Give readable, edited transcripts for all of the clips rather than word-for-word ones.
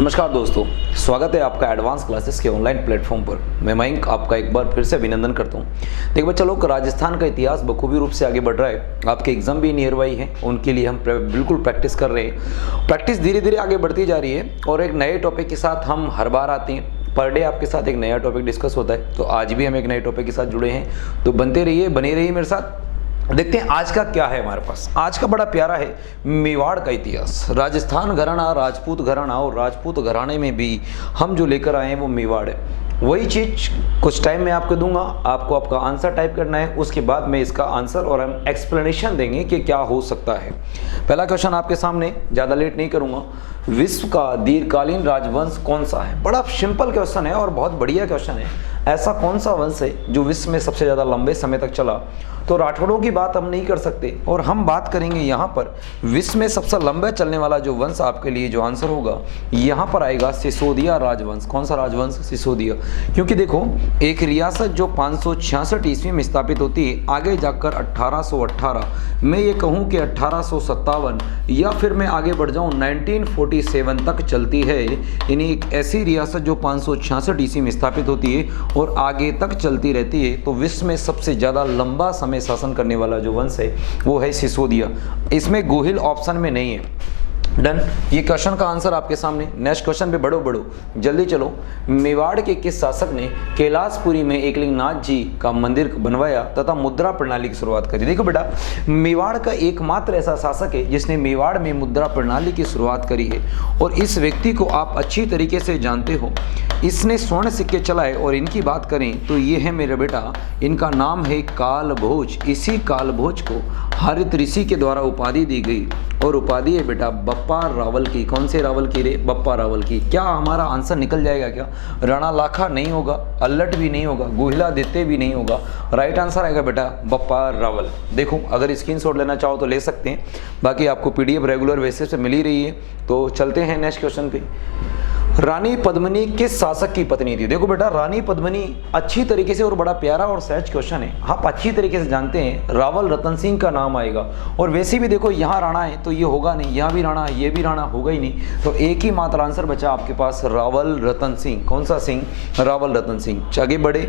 नमस्कार दोस्तों, स्वागत है आपका एडवांस क्लासेस के ऑनलाइन प्लेटफॉर्म पर। मैं मयंक आपका एक बार फिर से अभिनंदन करता हूं। देखिए बच्चा लोग, राजस्थान का इतिहास बखूबी रूप से आगे बढ़ रहा है। आपके एग्जाम भी नियर बाई हैं, उनके लिए हम बिल्कुल प्रैक्टिस कर रहे हैं। प्रैक्टिस धीरे धीरे आगे बढ़ती जा रही है और एक नए टॉपिक के साथ हम हर बार आते हैं। पर डे आपके साथ एक नया टॉपिक डिस्कस होता है, तो आज भी हम एक नए टॉपिक के साथ जुड़े हैं। तो बने रहिए मेरे साथ। देखते हैं आज का क्या है हमारे पास। आज का बड़ा प्यारा है मेवाड़ का इतिहास। राजस्थान घराना, राजपूत घराना, और राजपूत घराने में भी हम जो लेकर आए हैं वो मेवाड़ है। वही चीज़ कुछ टाइम में आपको दूंगा, आपको आपका आंसर टाइप करना है। उसके बाद में इसका आंसर और हम एक्सप्लेनेशन देंगे कि क्या हो सकता है। पहला क्वेश्चन आपके सामने, ज़्यादा लेट नहीं करूंगा। विश्व का दीर्घकालीन राजवंश कौन सा है? बड़ा सिंपल क्वेश्चन है और बहुत बढ़िया क्वेश्चन है। ऐसा कौन सा वंश है जो विश्व में सबसे ज़्यादा लंबे समय तक चला? तो राठौड़ों की बात हम नहीं कर सकते और हम बात करेंगे यहाँ पर विश्व में सबसे लंबा चलने वाला जो वंश आपके लिए जो आंसर होगा यहाँ पर आएगा सिसोदिया राजवंश। कौन सा राजवंश? सिसोदिया। क्योंकि देखो, एक रियासत जो 566 ईस्वी में स्थापित होती है, आगे जाकर 1818, मैं ये कहूँ कि 1857 या फिर मैं आगे बढ़ जाऊँ 1947 तक चलती है। यानी एक ऐसी रियासत जो 566 ईस्वी में स्थापित होती है और आगे तक चलती रहती है। तो विश्व में सबसे ज़्यादा लंबा समय शासन करने वाला जो वंश है वो है सिसोदिया। इसमें गोहिल ऑप्शन में नहीं है। डन। ये क्वेश्चन का आंसर आपके सामने। नेक्स्ट क्वेश्चन पे बढ़ो जल्दी चलो। मेवाड़ के किस शासक ने कैलाशपुरी में एकलिंगनाथ जी का मंदिर बनवाया तथा मुद्रा प्रणाली की शुरुआत करी? देखो बेटा, मेवाड़ का एकमात्र ऐसा शासक है जिसने मेवाड़ में मुद्रा प्रणाली की शुरुआत करी है और इस व्यक्ति को आप अच्छी तरीके से जानते हो। इसने स्वर्ण सिक्के चलाए और इनकी बात करें तो ये है मेरा बेटा, इनका नाम है कालभोज। इसी कालभोज को हरित ऋषि के द्वारा उपाधि दी गई और उपाधि है बेटा बप्पा रावल की। कौन से रावल की रे? बप्पा रावल की। क्या हमारा आंसर निकल जाएगा क्या? राणा लाखा नहीं होगा, अल्लट भी नहीं होगा, गुहिलादित्य भी नहीं होगा। राइट आंसर आएगा बेटा बप्पा रावल। देखो, अगर स्क्रीनशॉट लेना चाहो तो ले सकते हैं, बाकी आपको PDF रेगुलर बेसिस पे मिल ही रही है। तो चलते हैं नेक्स्ट क्वेश्चन पे। रानी पद्मिनी किस शासक की पत्नी थी? देखो बेटा, रानी पद्मिनी अच्छी तरीके से, और बड़ा प्यारा और सहज क्वेश्चन है, आप अच्छी तरीके से जानते हैं रावल रतन सिंह का नाम आएगा। और वैसे भी देखो, यहाँ राणा है तो ये होगा नहीं, यहाँ भी राणा है, ये भी राणा होगा ही नहीं। तो एक ही मात्र आंसर बचा आपके पास, रावल रतन सिंह। कौन सा सिंह? रावल रतन सिंह। आगे बढ़े।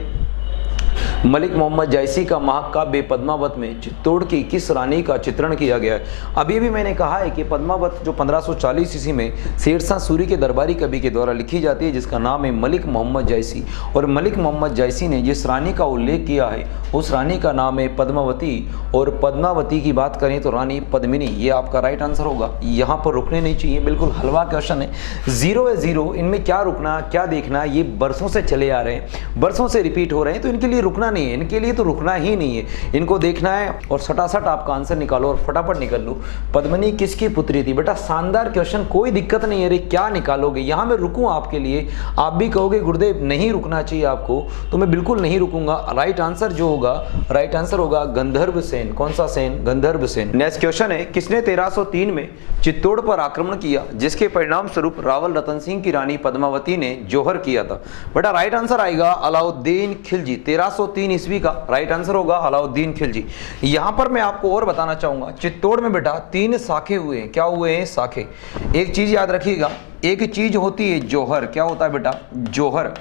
मलिक मोहम्मद जायसी का महाकाव्य पद्मावत में चित्तौड़ की किस रानी का चित्रण किया गया है? अभी भी मैंने कहा है कि पद्मावत जो 1540 ईस्वी में शेरशाह सूरी के दरबारी कवि के द्वारा लिखी जाती है, जिसका नाम है मलिक मोहम्मद जायसी। और मलिक मोहम्मद जायसी ने जिस रानी का उल्लेख किया है उस रानी का नाम है पद्मावती। और पद्मावती की बात करें तो रानी पद्मिनी। ये आपका राइट आंसर होगा। यहाँ पर रुकने नहीं चाहिए, बिल्कुल हलवा क्वेश्चन है। 0 है 0। इनमें क्या रुकना, क्या देखना, ये बरसों से चले आ रहे हैं, बरसों से रिपीट हो रहे हैं, तो इनके लिए रुकना नहीं है। इनके लिए तो रुकना ही नहीं है, इनको देखना है और सटासट आपका आंसर निकालो और फटाफट निकल लो। पद्मिनी किसकी पुत्री थी? बेटा शानदार क्वेश्चन, कोई दिक्कत नहीं है। अरे क्या निकालोगे? यहाँ मैं रुकूं आपके लिए, आप भी कहोगे गुरुदेव नहीं रुकना चाहिए आपको, तो मैं बिल्कुल नहीं रुकूंगा। राइट आंसर जो होगा, राइट आंसर होगा गंधर्व सेन। कौन सा सेन? गंधर्व सेन। नेक्स्ट क्वेश्चन है, किसने 1303 में चित्तौड़ पर आक्रमण किया जिसके परिणाम स्वरूप रावल रतन सिंह की रानी पद्मावती ने जौहर किया था? बेटा राइट आंसर आएगा अलाउद्दीन खिलजी। 1303 ईस्वी का राइट आंसर होगा अलाउद्दीन खिलजी। यहां पर मैं आपको और बताना चाहूंगा, चित्तौड़ में बेटा 3 शाखे हुए हैं। क्या हुए हैं? शाखे। एक चीज याद रखिएगा, एक चीज होती है जौहर। क्या होता है बेटा? जौहर।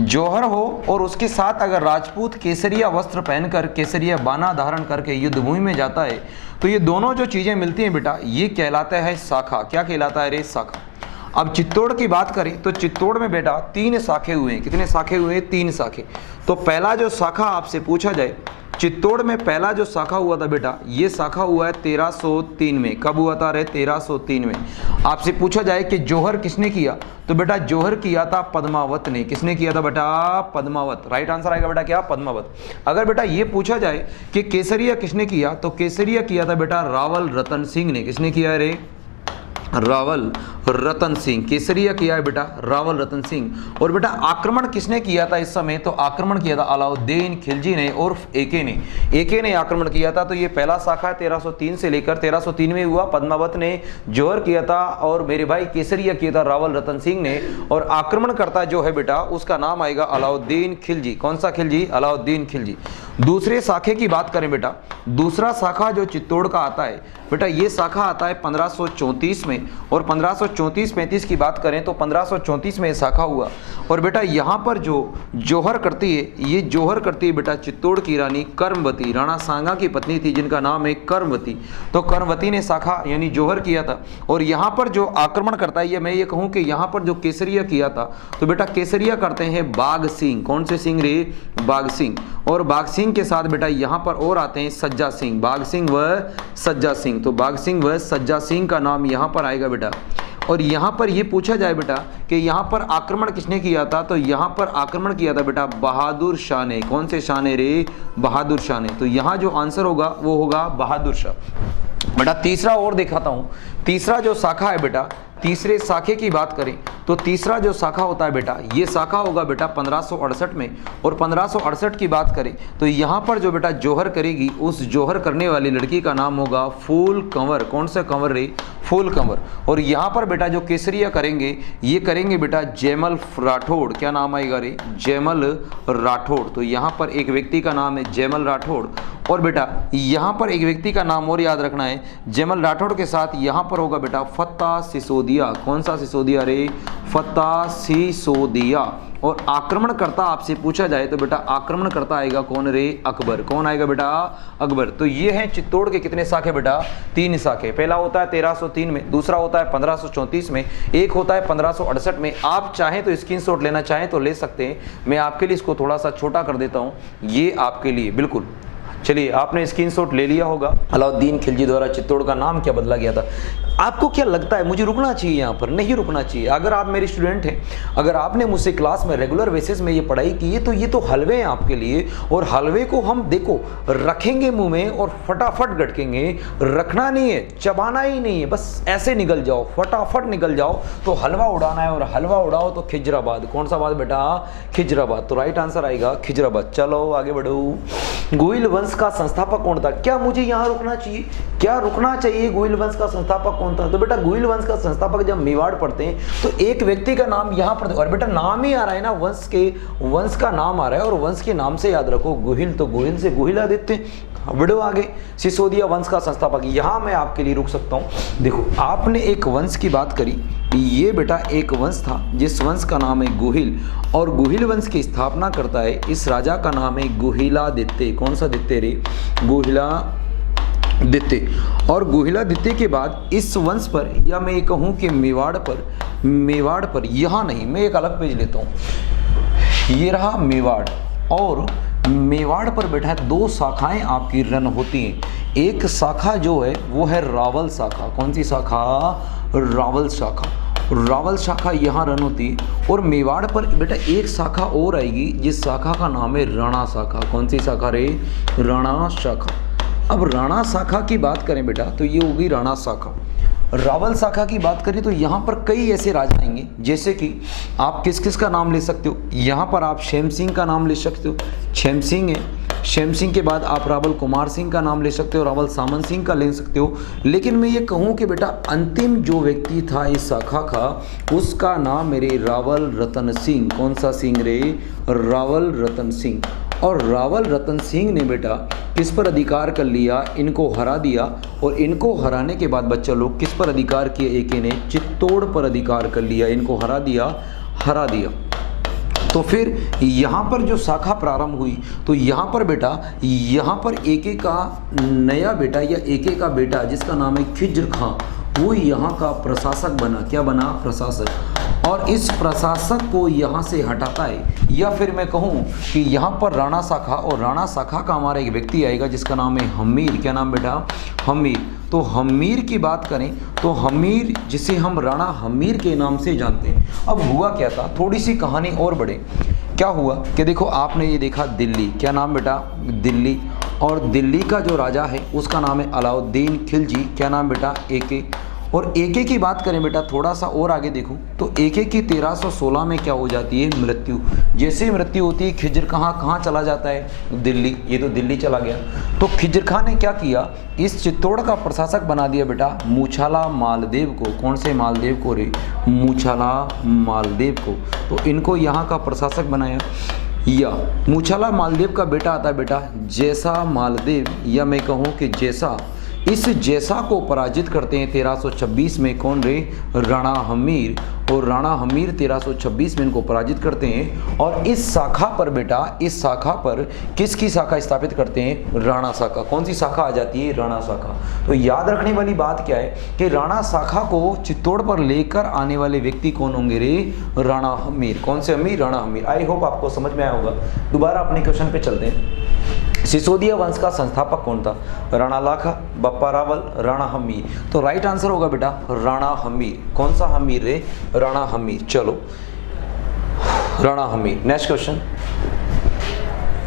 जौहर हो और उसके साथ अगर राजपूत केसरिया वस्त्र पहनकर, केसरिया बाना धारण करके युद्ध भूमि में जाता है, तो ये दोनों जो चीजें मिलती हैं बेटा, ये कहलाता है शाखा। क्या कहलाता है रे? शाखा। अब चित्तौड़ की बात करें तो चित्तौड़ में बेटा 3 शाखे हुए हैं। कितने शाखे हुए हैं? 3 शाखे। तो पहला जो शाखा आपसे पूछा जाए, चित्तौड़ में पहला जो शाखा हुआ था बेटा, ये शाखा हुआ है 1303 में। कब हुआ था रे? 1303 में। आपसे पूछा जाए कि जौहर किसने किया, तो बेटा जौहर किया था पद्मावत ने। किसने किया था बेटा? पद्मावत। राइट आंसर आएगा बेटा क्या? पद्मावत। अगर बेटा ये पूछा जाए कि केसरिया किसने किया, तो केसरिया किया था बेटा रावल रतन सिंह ने। किसने किया है रे? रावल रतन सिंह। केसरिया किया है बेटा रावल रतन सिंह। और बेटा आक्रमण किसने किया था इस समय? तो आक्रमण किया था अलाउद्दीन खिलजी ने उर्फ एके ने। एके ने आक्रमण किया था। तो ये पहला शाखा है 1303 से लेकर 1303 में हुआ। पद्मावत ने जौहर किया था और मेरे भाई केसरिया किया था रावल रतन सिंह ने। और आक्रमणकर्ता जो है बेटा उसका नाम आएगा अलाउद्दीन खिलजी। कौन सा खिलजी? अलाउद्दीन खिलजी। दूसरे शाखे की बात करें बेटा, दूसरा शाखा जो चित्तौड़ का आता है बेटा, ये शाखा आता है 1534 में में, और 1534-35 की बात करें तो 1534 में शाखा हुआ। और बेटा यहाँ पर जो जौहर करती है, ये जौहर करती है बेटा चित्तौड़ की रानी कर्मवती, राणा सांगा की पत्नी थी जिनका नाम है कर्मवती। तो कर्मवती ने शाखा यानी जौहर किया था। और यहाँ पर जो आक्रमण करता है, ये मैं ये कहूँ कि यहाँ पर जो केसरिया किया था, तो बेटा केसरिया करते हैं बाघ सिंह। कौन से सिंह रे? बाघ सिंह। और बाघ सिंह के साथ बेटा यहाँ पर और आते हैं सज्जा सिंह, बाघ सिंह व सज्जा सिंह। तो बाघ सिंह व सज्जा सिंह का नाम यहाँ पर आएगा बेटा। और यहाँ पर ये पूछा जाए बेटा कि यहाँ पर आक्रमण किसने किया था, तो यहाँ पर आक्रमण किया था बेटा बहादुर शाह ने। कौन से शाह ने रे? बहादुर शाह ने। तो यहाँ जो आंसर होगा वो होगा बहादुर शाह। बेटा तीसरा और दिखाता हूँ। तीसरा जो शाखा है बेटा, तीसरे शाखे की बात करें तो तीसरा जो शाखा होता है बेटा, ये शाखा होगा बेटा 1568 में। और 1568 की बात करें तो यहाँ पर जो बेटा जौहर करेगी, उस जौहर करने वाली लड़की का नाम होगा फूल कंवर। कौन सा कंवर रे? फूल कंवर। और यहाँ पर बेटा जो केसरिया करेंगे, ये करेंगे बेटा जयमल राठौड़। क्या नाम आएगा रे? जयमल राठौड़। तो यहाँ पर एक व्यक्ति का नाम है जयमल राठौड़। और बेटा यहाँ पर एक व्यक्ति का नाम और याद रखना है, जयमल राठौड़ के साथ यहाँ पर होगा बेटा फत्ता सिसोदिया। कौन सा सिसोदिया रे? फत्ता सिसोदिया। और आक्रमण करता आपसे पूछा जाए तो बेटा आक्रमण करता आएगा कौन रे? अकबर। कौन आएगा बेटा? अकबर। तो ये हैं चित्तौड़ के कितने शाखे बेटा? 3 शाखे। पहला होता है 1303 में, दूसरा होता है 1534 में, एक होता है 1568 में। आप चाहें तो स्क्रीनशॉट लेना चाहें तो ले सकते हैं। मैं आपके लिए इसको थोड़ा सा छोटा कर देता हूँ, ये आपके लिए बिल्कुल। चलिए आपने स्क्रीनशॉट ले लिया होगा। अलाउद्दीन खिलजी द्वारा चित्तौड़ का नाम क्या बदला गया था? आपको क्या लगता है मुझे रुकना चाहिए यहाँ पर? नहीं रुकना चाहिए। अगर आप मेरे स्टूडेंट हैं, अगर आपने मुझसे क्लास में रेगुलर बेसिस में ये पढ़ाई की है, तो ये तो हलवे हैं आपके लिए। और हलवे को हम देखो रखेंगे मुंह में और फटाफट गटकेंगे। रखना नहीं है, चबाना ही नहीं है, बस ऐसे निकल जाओ, फटाफट निकल जाओ। तो हलवा उड़ाना है, और हलवा उड़ाओ तो खिजराबाद। कौन सा बात बेटा? खिजराबाद। तो राइट आंसर आएगा खिजराबाद। चलो आगे बढ़ो। गोहिल वंश का संस्थापक कौन था? क्या मुझे यहाँ रुकना चाहिए? क्या रुकना चाहिए? गोहिल वंश का संस्थापक कौन था? तो बेटा गोहिल वंश का संस्थापक जब मेवाड़ पढ़ते हैं तो एक व्यक्ति का नाम यहाँ पर, और बेटा नाम ही आ रहा है ना, वंश का नाम आ रहा है, और वंश के नाम से याद रखो गोहिल, तो गोहिल से गोहिल आदित्य। बढ़ो आगे। सिसोदिया वंश का संस्थापक, यहाँ मैं आपके लिए रुक सकता हूँ। देखो आपने एक वंश की बात करी, ये बेटा एक वंश था जिस वंश का नाम है गोहिल, और गोहिल वंश की स्थापना करता है इस राजा का नाम है गोहिलादित्य। कौन सा दित्य रे? गोहिलादित्य। और गोहिलादित्य के बाद इस वंश पर, या मैं ये कहूँ कि मेवाड़ पर यहाँ नहीं, मैं एक अलग पेज लेता हूँ। ये रहा मेवाड़, और मेवाड़ पर बेटा 2 शाखाएं आपकी रन होती हैं। एक शाखा जो है वो है रावल शाखा। कौन सी शाखा? रावल शाखा। रावल शाखा यहाँ रन होती है। और मेवाड़ पर बेटा एक शाखा और आएगी जिस शाखा का नाम है राणा शाखा। कौन सी शाखा रे? राणा शाखा। अब राणा शाखा की बात करें बेटा तो ये होगी राणा शाखा। रावल शाखा की बात करें तो यहाँ पर कई ऐसे राजा आएंगे, जैसे कि आप किस किस का नाम ले सकते हो। यहाँ पर आप शेम सिंह का नाम ले सकते हो, शेम सिंह है। शेम सिंह के बाद आप रावल कुमार सिंह का नाम ले सकते हो, रावल सामन सिंह का ले सकते हो। लेकिन मैं ये कहूँ कि बेटा अंतिम जो व्यक्ति था इस शाखा का, उसका नाम मेरे रावल रतन सिंह। कौन सा सिंह रे? रावल रतन सिंह। और रावल रतन सिंह ने बेटा किस पर अधिकार कर लिया? इनको हरा दिया। और इनको हराने के बाद बच्चा लोग किस पर अधिकार किया? एक ने चित्तौड़ पर अधिकार कर लिया। इनको हरा दिया। तो फिर यहाँ पर जो शाखा प्रारंभ हुई, तो यहाँ पर बेटा यहाँ पर एके का नया बेटा या एके का बेटा जिसका नाम है खिज्र खां, वो यहाँ का प्रशासक बना। क्या बना? प्रशासक। और इस प्रशासक को यहाँ से हटाता है, या फिर मैं कहूँ कि यहाँ पर राणा शाखा, और राणा शाखा का हमारा एक व्यक्ति आएगा जिसका नाम है हमीर। क्या नाम बेटा? हमीर। तो हमीर की बात करें तो हमीर, जिसे हम राणा हमीर के नाम से जानते हैं। अब हुआ क्या था, थोड़ी सी कहानी और बढ़े। क्या हुआ कि देखो आपने ये देखा दिल्ली। क्या नाम बेटा? दिल्ली। और दिल्ली का जो राजा है उसका नाम है अलाउद्दीन खिलजी। क्या नाम बेटा? एके। और एके की बात करें बेटा थोड़ा सा और आगे देखो तो एके की 1316 में क्या हो जाती है? मृत्यु। जैसे ही मृत्यु होती है खिज्र कहाँ चला जाता है? दिल्ली। ये तो दिल्ली चला गया। तो खिज्र खां ने क्या किया? इस चित्तौड़ का प्रशासक बना दिया बेटा मूछाला मालदेव को। कौन से मालदेव को रे? मूछाला मालदेव को। तो इनको यहाँ का प्रशासक बनाया। या मूछाला मालदेव का बेटा आता है बेटा जैसा मालदेव, या मैं कहूँ कि जैसा। इस जैसा को पराजित करते हैं 1326 में। कौन रे? राणा हमीर। और राणा हमीर 1326 में इनको पराजित करते हैं। और इस शाखा पर बेटा, इस शाखा पर किसकी शाखा स्थापित करते हैं? राणा शाखा। कौन सी शाखा आ जाती है? राणा शाखा। तो याद रखने वाली बात क्या है कि राणा शाखा को चित्तौड़ पर लेकर आने वाले व्यक्ति कौन होंगे रे? राणा हमीर। कौन से हमीर? राणा हमीर। आई होप आपको समझ में आया होगा। दोबारा अपने क्वेश्चन पे चलते हैं। सिसोदिया वंश का संस्थापक कौन था? राणा लाखा, बप्पा रावल, राणा हमीर। तो राइट आंसर होगा बेटा राणा हमीर। कौन सा हमीर रे? राणा हमीर। चलो राणा हमीर। Next question.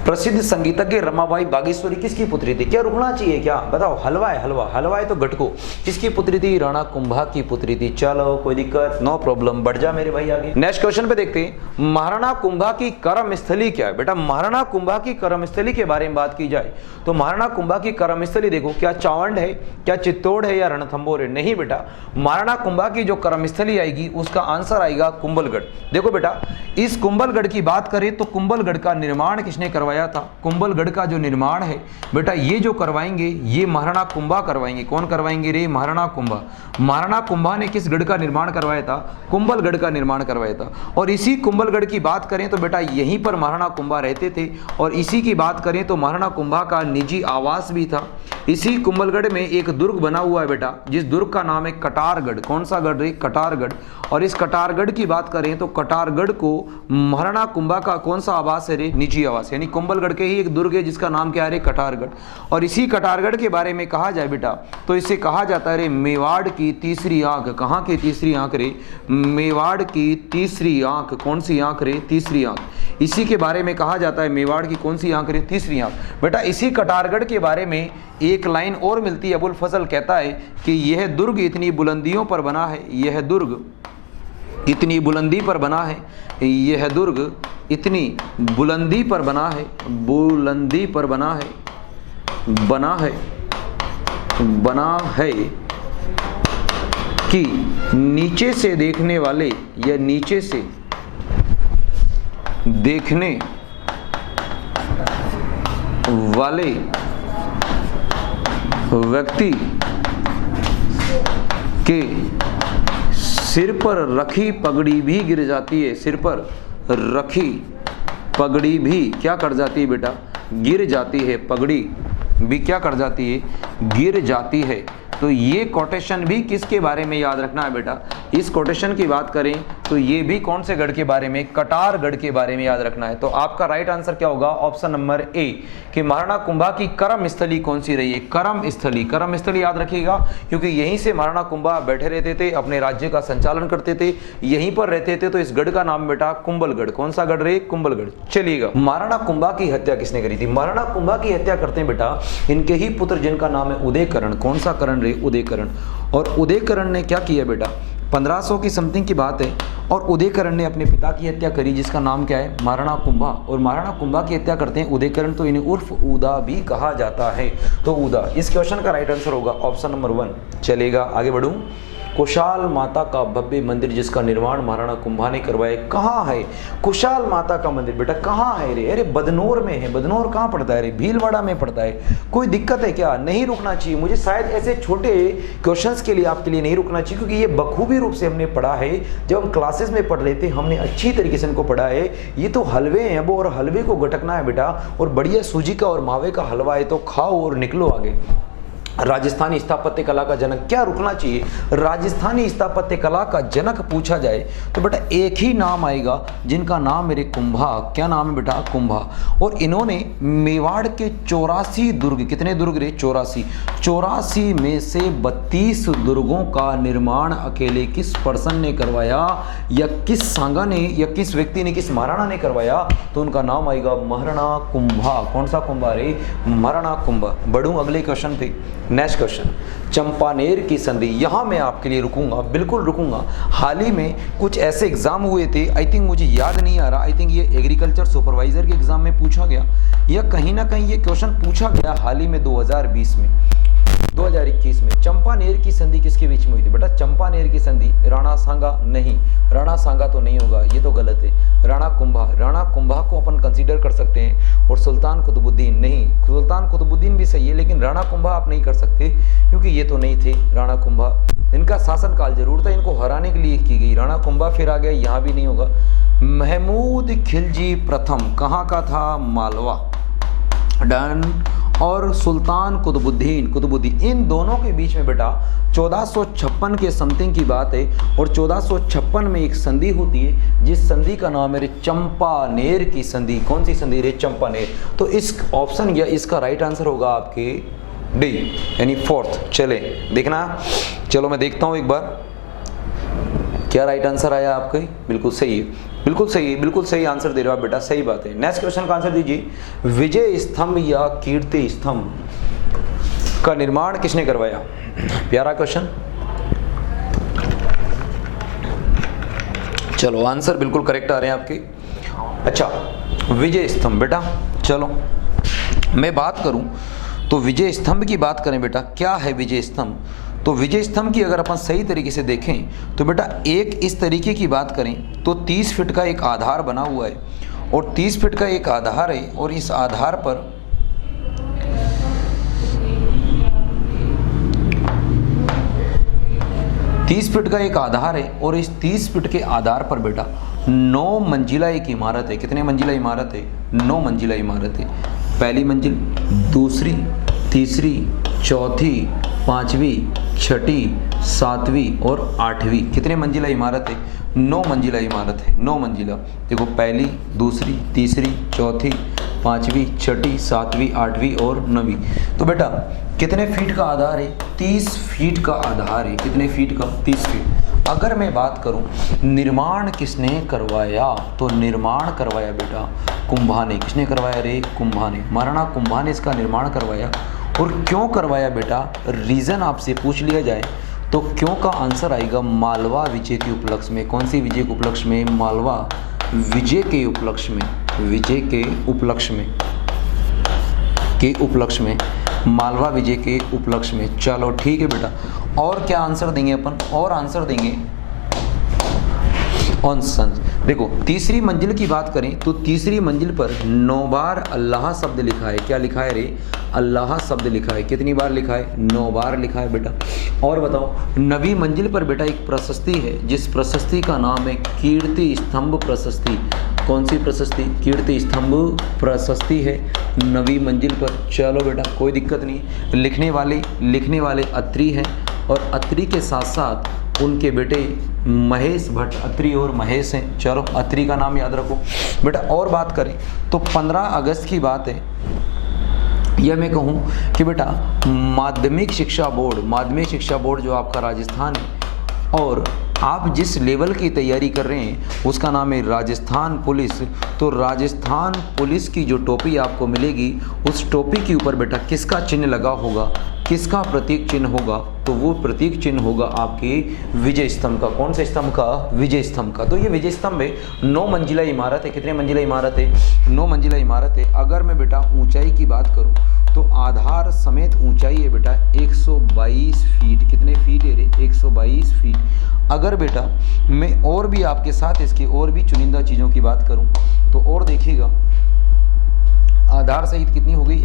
प्रसिद्ध संगीतज्ञ रमाबाई बागेश्वरी किसकी पुत्री थी? क्या रुकना चाहिए क्या? बताओ। हलवा है, हलवा। हलवा है तो गटको। किसकी पुत्री थी? राणा कुंभा की पुत्री थी। चलो कोई दिक्कत, नो प्रॉब्लम। बढ़ जा मेरे भाई आगे। नेक्स्ट क्वेश्चन पे देखते हैं। महाराणा कुंभा की कर्म स्थली क्या है? बेटा महाराणा कुंभा की कर्म स्थली के बारे में बात की जाए तो महाराणा कुंभा की कर्म स्थली देखो, क्या चावंड है, क्या चित्तौड़ है, या रणथंभौर है? नहीं बेटा, महाराणा कुंभा की जो कर्म स्थली आएगी उसका आंसर आएगा कुंभलगढ़। देखो बेटा, इस कुंभलगढ़ की बात करें तो कुंभलगढ़ का निर्माण किसने करवाया था? कुंभलगढ़ का जो निर्माण है बेटा, ये जो करवाएंगे ये महाराणा कुंभा करवाएंगे। कौन करवाएंगे रे? महाराणा कुंभा। महाराणा कुंभा ने किस गढ़ का निर्माण करवाया था? कुंभलगढ़ का निर्माण करवाया था। और इसी कुंभलगढ़ की बात करें तो बेटा यहीं पर महाराणा कुंभा रहते थे। और इसी की बात करें तो महाराणा कुंभा का निजी आवास भी था। इसी कुंभलगढ़ में एक दुर्ग बना हुआ है बेटा, जिस दुर्ग का नाम है कटारगढ़। कौन सा गढ़ रे? कटारगढ़। और इस कटारगढ़ की बात करें तो कटारगढ़ को महाराणा कुंभा का कौन सा आवास है रे? निजी आवास। यानी कुंभलगढ़ के ही एक दुर्ग है जिसका नाम क्या है रे? कटारगढ़। और इसी कटारगढ़ के बारे में कहा जाए बेटा तो इसे कहा जाता है रे मेवाड़ की तीसरी आंख। कहाँ की तीसरी आंख रे? मेवाड़ की तीसरी आंख। कौन सी आंख रे? तीसरी आंख। इसी के बारे में कहा जाता है मेवाड़ की कौन सी आंख रे? तीसरी आंख। बेटा इसी कटारगढ़ के बारे में एक लाइन और मिलती है। अबुल फजल कहता है कि यह दुर्ग इतनी बुलंदियों पर बना है, यह दुर्ग इतनी बुलंदी पर बना है, यह दुर्ग इतनी बुलंदी पर बना है, बुलंदी पर बना है, बना है, बना है कि नीचे से देखने वाले या नीचे से देखने वाले व्यक्ति के सिर पर रखी पगड़ी भी गिर जाती है। सिर पर रखी पगड़ी भी क्या कर जाती है बेटा? गिर जाती है। पगड़ी भी क्या कर जाती है? गिर जाती है। तो ये कोटेशन भी किसके बारे में याद रखना है बेटा? इस कोटेशन की बात करें तो ये भी कौन से गढ़ के बारे में? कटारगढ़ के बारे में याद रखना है। तो आपका राइट आंसर क्या होगा? ऑप्शन नंबर ए कि महाराणा कुंभा की कर्म स्थली कौन सी रही है? कर्म स्थली। कर्म स्थली याद रखिएगा क्योंकि यहीं से महाराणा कुंभा बैठे रहते थे, अपने राज्य का संचालन करते थे, यहीं पर रहते थे। तो इस गढ़ का नाम बेटा कुंभलगढ़। कौन सा गढ़ रे? कुंभलगढ़। चलिएगा, महाराणा कुंभा की हत्या किसने करी थी? महाराणा कुंभा की हत्या करते हैं बेटा इनके ही पुत्र जिनका नाम है उदयकरण। कौन सा करण रे? उदयकरण। और उदयकरण ने क्या किया बेटा? 1500 की समथिंग की बात है और उदयकरण ने अपने पिता की हत्या करी जिसका नाम क्या है? महाराणा कुंभा। और महाराणा कुंभा की हत्या करते हैं उदयकरण, तो इन्हें उर्फ उदा भी कहा जाता है। तो उदा इस क्वेश्चन का राइट आंसर होगा ऑप्शन नंबर 1। चलेगा, आगे बढ़ूं। कुशाल माता का भव्य मंदिर जिसका निर्माण महाराणा कुंभा ने करवाया, कहाँ है कुशाल माता का मंदिर बेटा? कहाँ है रे? अरे बदनौर में है। बदनौर कहाँ पड़ता है रे? भीलवाड़ा में पड़ता है। कोई दिक्कत है क्या? नहीं रुकना चाहिए मुझे। शायद ऐसे छोटे क्वेश्चंस के लिए आपके लिए नहीं रुकना चाहिए क्योंकि ये बखूबी रूप से हमने पढ़ा है। जब हम क्लासेस में पढ़ रहे थे हमने अच्छी तरीके से इनको पढ़ा है। ये तो हलवे हैं वो, और हलवे को गटकना है बेटा। और बढ़िया सूजी का और मावे का हलवा है, तो खाओ और निकलो आगे। राजस्थानी स्थापत्य कला का जनक, क्या रुकना चाहिए? राजस्थानी स्थापत्य कला का जनक पूछा जाए तो बेटा एक ही नाम आएगा जिनका नाम मेरे कुंभा। क्या नाम है बेटा? कुंभा। और इन्होंने मेवाड़ के 84 दुर्ग, कितने दुर्ग रे? 84 में से 32 दुर्गों का निर्माण अकेले किस पर्सन ने करवाया, या किस सांगा ने, या किस व्यक्ति ने, किस महाराणा ने करवाया? तो उनका नाम आएगा महाराणा कुंभा। कौन सा कुंभा रे? महाराणा कुंभा। बढ़ूं अगले क्वेश्चन पे। नेक्स्ट क्वेश्चन, चंपानेर की संधि। यहां मैं आपके लिए रुकूंगा, बिल्कुल रुकूंगा। हाल ही में कुछ ऐसे एग्जाम हुए थे, आई थिंक मुझे याद नहीं आ रहा, आई थिंक ये एग्रीकल्चर सुपरवाइजर के एग्जाम में पूछा गया, या कहीं ना कहीं ये क्वेश्चन पूछा गया हाल ही में 2020 में। 2021 1821 में। चंपानेर की संधि किसके बीच में हुई थी बेटा? चंपानेर की संधि राणा सांगा नहीं, राणा सांगा तो नहीं होगा, ये तो गलत है। राणा कुंभा, राणा कुंभा को अपन कंसीडर कर सकते हैं, और सुल्तान कुतुबुद्दीन नहीं, सुल्तान कुतुबुद्दीन भी सही है, लेकिन राणा कुंभा आप नहीं कर सकते क्योंकि ये तो नहीं थे राणा कुंभा। इनका शासनकाल जरूर था, इनको हराने के लिए की गई राणा कुंभा, फिर आ गया, यहाँ भी नहीं होगा। महमूद खिलजी प्रथम कहाँ का था? मालवा, डन। और सुल्तान कुतुबुद्दीन इन दोनों के बीच में बेटा 1456 के समथिंग की बात है, और 1456 में एक संधि होती है जिस संधि का नाम है चंपानेर की संधि। कौन सी संधि रे? चंपानेर। तो इस ऑप्शन या इसका राइट आंसर होगा आपके डी, यानी फोर्थ। चले देखना, चलो मैं देखता हूं एक बार क्या राइट आंसर आया आपके। बिल्कुल सही है, बिल्कुल सही है, बिल्कुल सही आंसर दे रहे हो आप बेटा, सही बात है। नेक्स्ट क्वेश्चन का आंसर दीजिए। विजय स्तंभ या कीर्ति स्तंभ का निर्माण किसने करवाया? प्यारा क्वेश्चन। चलो आंसर बिल्कुल करेक्ट आ रहे हैं आपके। अच्छा, विजय स्तंभ बेटा, चलो मैं बात करूं तो विजय स्तंभ की बात करें बेटा, क्या है विजय स्तंभ? तो विजय स्तंभ की अगर अपन सही तरीके से देखें तो बेटा एक इस तरीके की बात करें तो 30 फीट का एक आधार बना हुआ है, और 30 फीट का एक आधार है, और इस आधार पर 30 फीट का एक आधार है, और इस 30 फीट के आधार पर बेटा 9 मंजिला एक इमारत है। कितने मंजिला इमारत है? 9 मंजिला इमारत है। पहली मंजिल, दूसरी, तीसरी, चौथी, पांचवी, छठी, सातवीं और आठवीं। कितने मंजिला इमारत है? 9 मंजिला इमारत है, 9 मंजिला। देखो पहली, दूसरी, तीसरी, चौथी, पांचवी, छठी, सातवीं, आठवीं और 9वीं। तो बेटा कितने फीट का आधार है? 30 फीट का आधार है। कितने फीट का? 30 फीट। अगर मैं बात करूं निर्माण किसने करवाया, तो निर्माण करवाया बेटा कुंभा ने। किसने करवाया रे? कुंभा ने, महाराणा कुंभा ने इसका निर्माण करवाया। और क्यों करवाया बेटा? रीज़न आपसे पूछ लिया जाए तो क्यों का आंसर आएगा मालवा विजय के उपलक्ष्य में। कौन सी विजय के उपलक्ष्य में? मालवा विजय के उपलक्ष्य में, विजय के उपलक्ष्य में, के उपलक्ष्य में, मालवा विजय के उपलक्ष्य में। चलो ठीक है बेटा, और क्या आंसर देंगे अपन? और आंसर देंगे ऑन सन। देखो तीसरी मंजिल की बात करें तो तीसरी मंजिल पर 9 बार अल्लाह शब्द लिखा है। क्या लिखा है रे? अल्लाह शब्द लिखा है। कितनी बार लिखा है? 9 बार लिखा है बेटा। और बताओ 9वीं मंजिल पर बेटा एक प्रशस्ति है, जिस प्रशस्ति का नाम है कीर्ति स्तंभ प्रशस्ति। कौन सी प्रशस्ति? कीर्ति स्तंभ प्रशस्ति है 9वीं मंजिल पर। चलो बेटा कोई दिक्कत नहीं। लिखने वाले अत्री हैं, और अत्री के साथ साथ उनके बेटे महेश भट्ट, अत्री और महेश हैं। चलो अत्री का नाम याद रखो बेटा। और बात करें तो 15 अगस्त की बात है, यह मैं कहूँ कि बेटा माध्यमिक शिक्षा बोर्ड जो आपका राजस्थान है, और आप जिस लेवल की तैयारी कर रहे हैं उसका नाम है राजस्थान पुलिस। तो राजस्थान पुलिस की जो टोपी आपको मिलेगी, उस टोपी के ऊपर बेटा किसका चिन्ह लगा होगा, किसका प्रतीक चिन्ह होगा? तो वो प्रतीक चिन्ह होगा आपके विजय स्तंभ का। कौन से स्तंभ का? विजय स्तंभ का। तो ये विजय स्तंभ है, 9 मंजिला इमारत है। कितने मंजिला इमारत है? 9 मंजिला इमारत है। अगर मैं बेटा ऊंचाई की बात करूं तो आधार समेत ऊंचाई है बेटा 122 फीट। कितने फीट है रे? 122 फीट। अगर बेटा मैं और भी आपके साथ इसकी और भी चुनिंदा चीज़ों की बात करूं तो और देखिएगा, आधार सहित कितनी हो गई?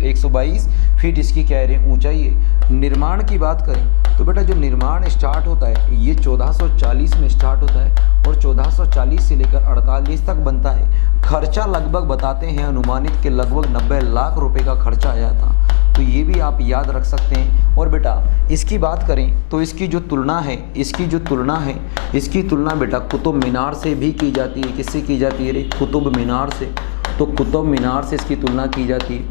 122 फीट इसकी क्या है ऊंचाई है। निर्माण की बात करें तो बेटा जो निर्माण स्टार्ट होता है ये 1440 में स्टार्ट होता है, और 1440 से लेकर 48 तक बनता है। खर्चा लगभग बताते हैं अनुमानित के लगभग 90 लाख रुपए का खर्चा आया था। तो ये भी आप याद रख सकते हैं। और बेटा इसकी बात करें तो इसकी जो तुलना है, इसकी तुलना बेटा कुतुब मीनार से भी की जाती है। किससे की जाती है रे? कुतुब मीनार से। तो कुतुब मीनार से इसकी तुलना की जाती है।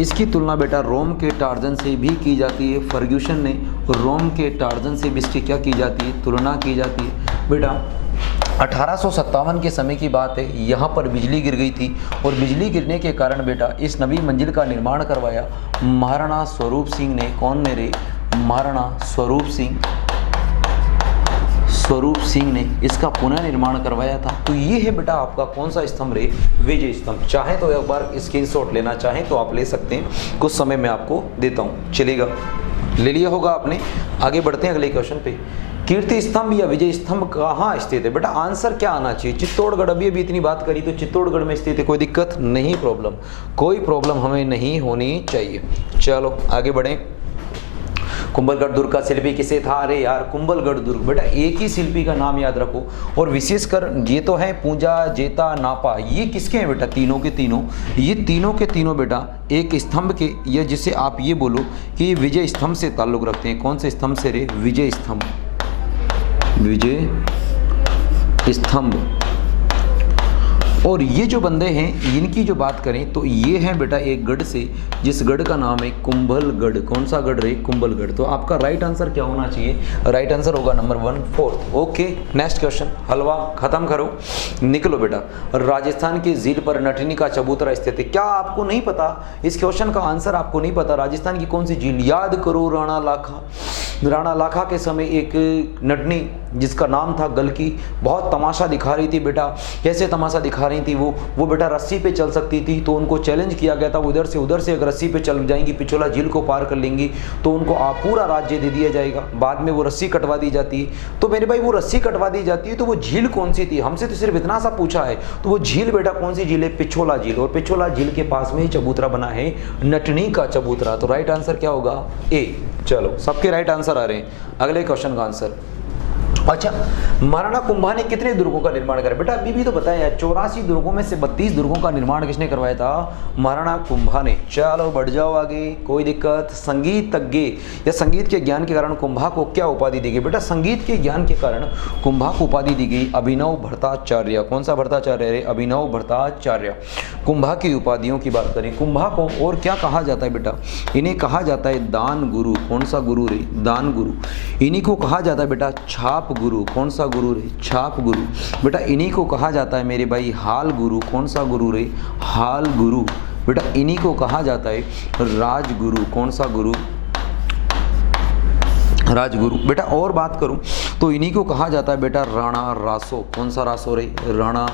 इसकी तुलना बेटा रोम के टार्जन से भी की जाती है। फर्ग्यूसन ने रोम के टार्जन से भी इसकी क्या की जाती है? तुलना की जाती है। बेटा 1857 के समय की बात है, यहाँ पर बिजली गिर गई थी, और बिजली गिरने के कारण बेटा इस 9वीं मंजिल का निर्माण करवाया महाराणा स्वरूप सिंह ने। कौन ने रे? महाराणा स्वरूप सिंह ने इसका पुनः निर्माण करवाया था। तो ये है बेटा आपका कौन सा स्तंभ रे? विजय स्तंभ। चाहे तो एक बार स्क्रीनशॉट लेना चाहें तो आप ले सकते हैं, कुछ समय मैं आपको देता हूँ, चलेगा। ले लिया होगा आपने। आगे बढ़ते हैं अगले क्वेश्चन पे। कीर्ति स्तंभ या विजय स्तंभ कहाँ स्थित है? बेटा आंसर क्या आना चाहिए? चित्तौड़गढ़। अभी अभी इतनी बात करी तो चित्तौड़गढ़ में स्थित है, कोई दिक्कत नहीं, प्रॉब्लम कोई प्रॉब्लम हमें नहीं होनी चाहिए। चलो आगे बढ़ें। कुंभलगढ़ दुर्ग का शिल्पी किसे था? अरे यार कुंभलगढ़ दुर्ग, बेटा एक ही शिल्पी का नाम याद रखो, और विशेषकर ये तो है पूजा, जेता, नापा, ये किसके हैं बेटा? तीनों के तीनों, ये तीनों के तीनों बेटा एक स्तंभ के, या जिसे आप ये बोलो कि ये विजय स्तंभ से ताल्लुक रखते हैं। कौन से स्तंभ से रे? विजय स्तंभ, विजय स्तंभ। और ये जो बंदे हैं इनकी जो बात करें तो ये हैं बेटा एक गढ़ से, जिस गढ़ का नाम है कुंभलगढ़। कौन सा गढ़ रे? कुंभलगढ़। तो आपका राइट आंसर क्या होना चाहिए? राइट आंसर होगा नंबर 1 4। ओके नेक्स्ट क्वेश्चन, हलवा खत्म करो, निकलो बेटा। राजस्थान की झील पर नटनी का चबूतरा स्थित है। क्या आपको नहीं पता? इस क्वेश्चन का आंसर आपको नहीं पता? राजस्थान की कौन सी झील? याद करो, राणा लाखा। राणा लाखा के समय एक नटनी जिसका नाम था गलकी, बहुत तमाशा दिखा रही थी बेटा। कैसे तमाशा दिखा रही थी वो बेटा रस्सी पे चल सकती थी, तो उनको चैलेंज किया गया था उधर से अगर रस्सी पे चल जाएंगी, पिछोला झील को पार कर लेंगी तो उनको पूरा राज्य दे दिया जाएगा। बाद में वो रस्सी कटवा दी जाती है। तो मेरे भाई वो रस्सी कटवा दी जाती है तो वो झील कौन सी थी? हमसे तो सिर्फ इतना सा पूछा है, तो वो झील बेटा कौन सी झील है? पिछोला झील। और पिछोला झील के पास में ही चबूतरा बना है, नटनी का चबूतरा। तो राइट आंसर क्या होगा? ए। चलो सबके राइट आंसर आ रहे हैं। अगले क्वेश्चन का आंसर। अच्छा, महाराणा कुंभा ने कितने दुर्गों का निर्माण करा? बेटा अभी भी तो बताया, 84 दुर्गों में से 32 दुर्गों का निर्माण किसने करवाया था? महाराणा कुंभा ने। चलो बढ़ जाओ आगे, कोई दिक्कत। संगीतज्ञ या संगीत के ज्ञान के कारण कुंभा को क्या उपाधि दी गई? बेटा संगीत के ज्ञान के कारण कुंभा को उपाधि दी गई अभिनव भट्टाचार्य। कौन सा भट्टाचार्य रे? अभिनव भट्टाचार्य। कुंभा की उपाधियों की बात करें, कुंभा को और क्या कहा जाता है बेटा? इन्हें कहा जाता है दान गुरु। कौन सा गुरु रे? दान गुरु। इन्हीं को कहा जाता है बेटा छाप गुरु। कौन सा गुरु रे? छाप गुरु। बेटा इन्हीं को कहा जाता है मेरे भाई हाल गुरु। कौन सा गुरु रे? हाल गुरु। बेटा इन्हीं को कहा जाता है राजगुरु। कौन सा गुरु? राजगुरु। बेटा और बात करूं तो इन्हीं को कहा जाता है बेटा राणा रासो। कौन सा रासो रे? राणा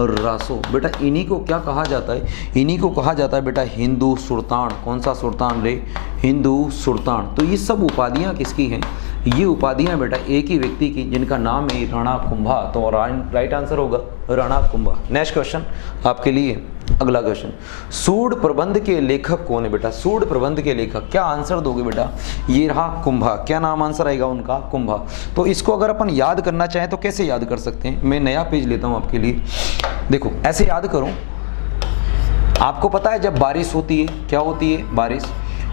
रासो। बेटा इन्हीं को क्या कहा जाता है? इन्हीं को कहा जाता है बेटा हिंदू सुल्तान। कौन सा सुल्तान रे? हिंदू सुल्तान। तो ये सब उपाधियां किसकी हैं? ये उपाधियां बेटा एक ही व्यक्ति की, जिनका नाम है राणा कुंभा। तो राइट आंसर होगा राणा कुंभा। नेक्स्ट क्वेश्चन आपके लिए, अगला क्वेश्चन। सूड प्रबंध के लेखक कौन है बेटा? सूड प्रबंध के लेखक, क्या आंसर दोगे बेटा? ये रहा कुंभा। क्या नाम आंसर आएगा उनका? कुंभा। तो इसको अगर अपन याद करना चाहें तो कैसे याद कर सकते हैं? मैं नया पेज लेता हूं आपके लिए। देखो ऐसे याद करो, आपको पता है जब बारिश होती है, क्या होती है? बारिश।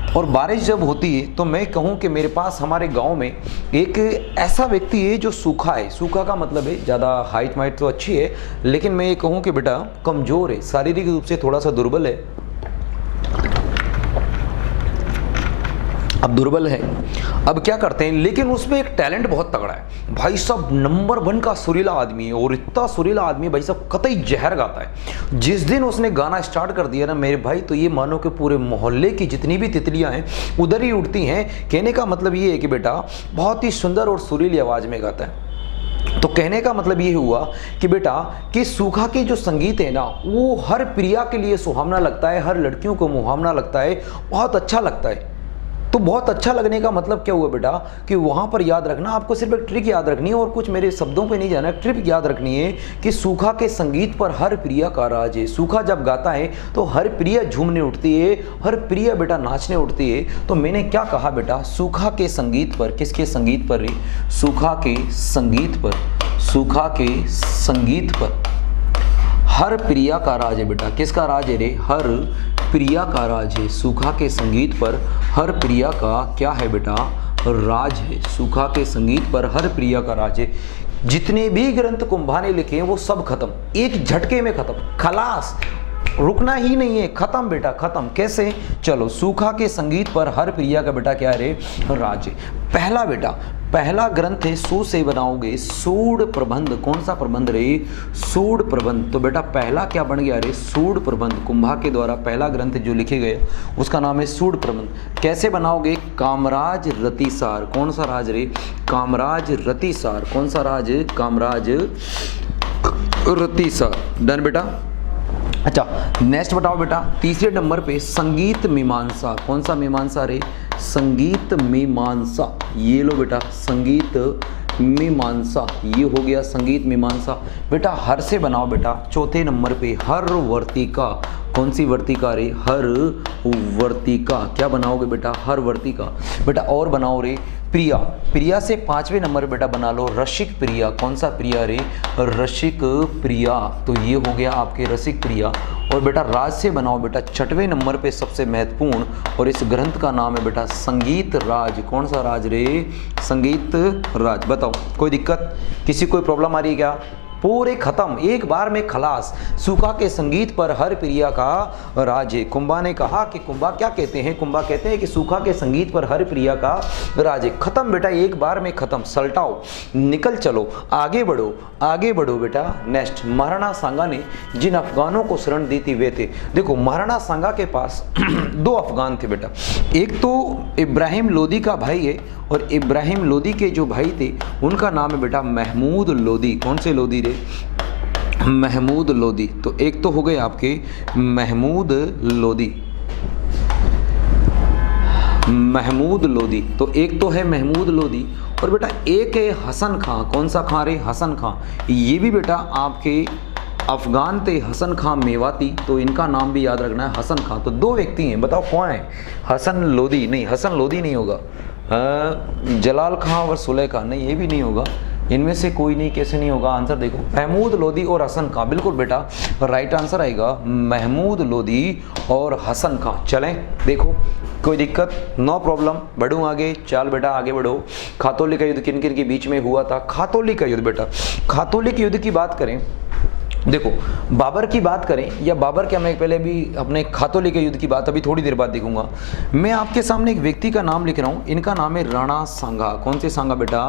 और बारिश जब होती है तो मैं कहूँ कि मेरे पास हमारे गांव में एक ऐसा व्यक्ति है जो सूखा है। सूखा का मतलब है ज़्यादा हाइट वाइट तो अच्छी है, लेकिन मैं ये कहूँ कि बेटा कमज़ोर है, शारीरिक रूप से थोड़ा सा दुर्बल है। अब दुर्बल है, अब क्या करते हैं, लेकिन उसमें एक टैलेंट बहुत तगड़ा है भाई साहब। नंबर 1 का सुरीला आदमी है, और इतना सुरीला आदमी भाई साहब कतई जहर गाता है। जिस दिन उसने गाना स्टार्ट कर दिया ना मेरे भाई, तो ये मानो कि पूरे मोहल्ले की जितनी भी तितलियां हैं उधर ही उड़ती हैं। कहने का मतलब ये है कि बेटा बहुत ही सुंदर और सुरीली आवाज़ में गाता है। तो कहने का मतलब ये हुआ कि बेटा कि सूखा के जो संगीत है ना, वो हर प्रिया के लिए सुहावना लगता है, हर लड़कियों को मुहावना लगता है, बहुत अच्छा लगता है। तो बहुत अच्छा लगने का मतलब क्या हुआ बेटा कि वहाँ पर याद रखना, आपको सिर्फ एक ट्रिक याद रखनी है और कुछ मेरे शब्दों पे नहीं जाना है। ट्रिक याद रखनी है कि सूखा के संगीत पर हर प्रिया का राज है। सूखा जब गाता है तो हर प्रिया झूमने उठती है, हर प्रिया बेटा नाचने उठती है। तो मैंने क्या कहा बेटा? सूखा के संगीत पर। किसके संगीत पर? सूखा के संगीत पर। सूखा के संगीत पर हर प्रिया का राज है बेटा। किसका राज है रे? हर प्रिया का राज है। सूखा के संगीत पर हर प्रिया का क्या है बेटा? राज है। सूखा के संगीत पर हर प्रिया का राज है। जितने भी ग्रंथ कुंभा ने लिखे हैं वो सब खत्म, एक झटके में खत्म, खलास, रुकना ही नहीं है, खत्म बेटा खत्म। कैसे? चलो, सूखा के संगीत पर हर प्रिया का बेटा क्या रे? राज है। पहला बेटा, पहला ग्रंथ है सू से बनाओगे, सूड प्रबंध। कौन सा प्रबंध रे? सूड प्रबंध। तो बेटा पहला क्या बन गया रे? सूड प्रबंध। कुंभा के द्वारा पहला ग्रंथ जो लिखे गए उसका नाम है सूड प्रबंध। कैसे बनाओगे? कामराज रतिसार। कौन सा राज रे? कामराज रतिसार। कौन सा राज? कामराज रतिसार। डन बेटा। अच्छा नेक्स्ट बताओ बेटा, तीसरे नंबर पे संगीत मीमांसा। कौन सा मीमांसा रे? संगीत मीमांसा, ये लो बेटा संगीत मीमांसा, ये हो गया संगीत मीमांसा। बेटा हर से बनाओ बेटा चौथे नंबर पे हर वर्तिका, कौन सी वर्तिका रे, हर वर्तिका, क्या बनाओगे बेटा हर वर्तिका। बेटा और बनाओ रे प्रिया, प्रिया से पांचवें नंबर बेटा बना लो रसिक प्रिया, कौन सा प्रिया रे, रसिक प्रिया, तो ये हो गया आपके रसिक प्रिया। और बेटा राज से बनाओ बेटा छठवें नंबर पे सबसे महत्वपूर्ण, और इस ग्रंथ का नाम है बेटा संगीत राज, कौन सा राज रे, संगीत राज। बताओ कोई दिक्कत, किसी कोई प्रॉब्लम आ रही है क्या, पूरे खत्म, एक बार में खलास। सूखा के संगीत पर हर प्रिया का राज है। कुंभा ने कहा कि कुंभा क्या कहते हैं, कुंभा कहते हैं कि सूखा के संगीत पर हर प्रिया का राज है। खत्म बेटा, एक बार में खत्म, सलटाओ, निकल चलो, आगे बढ़ो, आगे बढ़ो बेटा। नेक्स्ट, महाराणा सांगा ने जिन अफगानों को शरण दी थी वे थे। देखो महाराणा सांगा के पास दो अफगान थे बेटा, एक तो इब्राहिम लोदी का भाई है, और इब्राहिम लोदी के जो भाई थे उनका नाम है बेटा महमूद लोदी, कौन से लोदी रे, महमूद लोदी। तो एक तो हो गए आपके महमूद लोदी, महमूद लोदी, तो एक तो है महमूद लोदी, और बेटा एक है हसन खां, कौन सा खां रे, हसन खां, ये भी बेटा आपके अफगान थे, हसन खां मेवाती, तो इनका नाम भी याद रखना है हसन खां। तो दो व्यक्ति हैं, बताओ कौन है, हसन लोदी, नहीं हसन लोदी नहीं होगा, जलाल खां और सुले खां, नहीं ये भी नहीं होगा, इनमें से कोई नहीं, कैसे नहीं होगा, आंसर देखो महमूद लोदी और हसन खां, बिल्कुल बेटा राइट आंसर आएगा महमूद लोदी और हसन खां। चलें देखो कोई दिक्कत, नो प्रॉब्लम, बढ़ूँ आगे, चल बेटा आगे बढ़ो। खातौली का युद्ध किन किन के बीच में हुआ था, खातौली का युद्ध बेटा, खातौली के युद्ध की बात करें, देखो बाबर की बात करें या बाबर के, मैं पहले भी अपने खातौली के युद्ध की बात अभी थोड़ी देर बाद देखूंगा। मैं आपके सामने एक व्यक्ति का नाम लिख रहा हूं, इनका नाम है राणा सांगा, कौन से सांगा बेटा,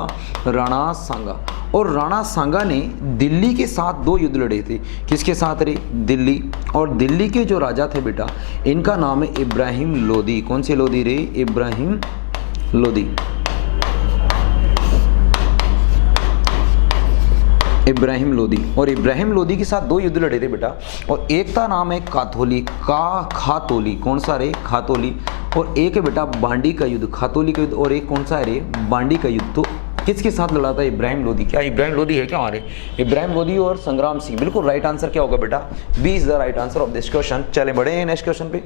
राणा सांगा। और राणा सांगा ने दिल्ली के साथ दो युद्ध लड़े थे, किसके साथ रे, दिल्ली, और दिल्ली के जो राजा थे बेटा इनका नाम है इब्राहिम लोदी, कौन से लोदी रे, इब्राहिम लोदी, इब्राहिम लोदी। और इब्राहिम लोदी के साथ दो युद्ध लड़े थे बेटा, और एक का नाम है काथोली का, खातौली, कौन सा रे, खातौली, और एक है बेटा बांडी का युद्ध, खातौली का युद्ध, और एक कौन सा है रे, बांडी का युद्ध। तो किसके साथ लड़ा था, इब्राहिम लोदी, क्या इब्राहिम लोदी है क्या हमारे, इब्राहिम लोदी और संग्राम सिंह, बिल्कुल राइट आंसर क्या होगा बेटा, B is the right answer of this question. चले बढ़े हैं नेक्स्ट क्वेश्चन पे।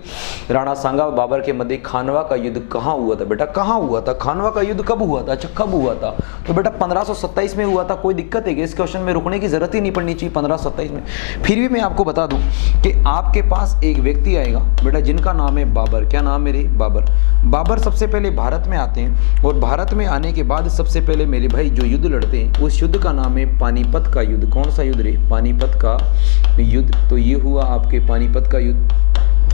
राणा सांगा और बाबर के मध्य खानवा का युद्ध कहाँ हुआ था बेटा, कहाँ हुआ था, खानवा का युद्ध कब हुआ था, अच्छा कब हुआ था, तो बेटा 1527 में हुआ था। कोई दिक्कत है कि इस क्वेश्चन में रुकने की जरूरत ही नहीं पड़नी चाहिए 1527 में। फिर भी मैं आपको बता दूं कि आपके पास एक व्यक्ति आएगा बेटा जिनका नाम है बाबर, क्या नाम है रे, बाबर। बाबर सबसे पहले भारत में आते हैं, और भारत में आने के बाद सबसे पहले मेरे भाई जो युद्ध लड़ते हैं उस युद्ध का नाम है पानीपत का युद्ध, कौन सा युद्ध रे, पानीपत का युद्ध। तो ये हुआ आपके पानीपत का युद्ध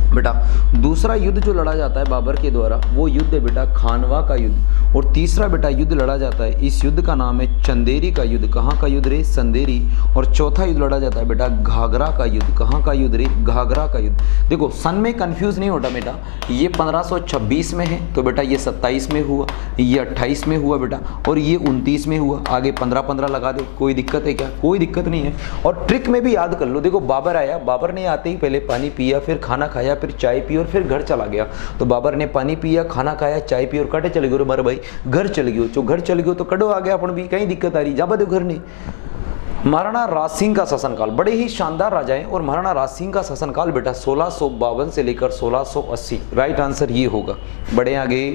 बेटा। दूसरा युद्ध जो लड़ा जाता है बाबर के द्वारा वो युद्ध है बेटा खानवा का युद्ध, और तीसरा बेटा युद्ध लड़ा जाता है, इस युद्ध का नाम है चंदेरी का युद्ध, कहाँ का युद्ध रे, संदेरी। और चौथा युद्ध लड़ा जाता है बेटा घाघरा का युद्ध, कहाँ का युद्ध रे, घाघरा का युद्ध। देखो सन में कंफ्यूज नहीं होता बेटा, ये 1526 में है तो बेटा ये 27 में हुआ, ये 28 में हुआ बेटा, और ये 29 में हुआ, आगे 15-15 लगा दे, कोई दिक्कत है क्या, कोई दिक्कत नहीं है। और ट्रिक में भी याद कर लो, देखो बाबर आया, बाबर ने आते ही पहले पानी पिया, फिर खाना खाया, फिर चाय पी, और फिर घर चला गया। तो बाबर ने पानी पिया, खाना खाया, चाय पी और कटे चले गए, मारे भाई घर चले गयो, जो घर चले गयो तो कड़ो आ गया अपन भी, कहीं दिक्कत आ रही जा बदो घर नहीं। महाराणा राज सिंह का शासनकाल, बड़े ही शानदार राजा हैं, और महाराणा राज सिंह का शासनकाल बेटा 1652 से लेकर 1680, राइट आंसर ये होगा। बड़े आगे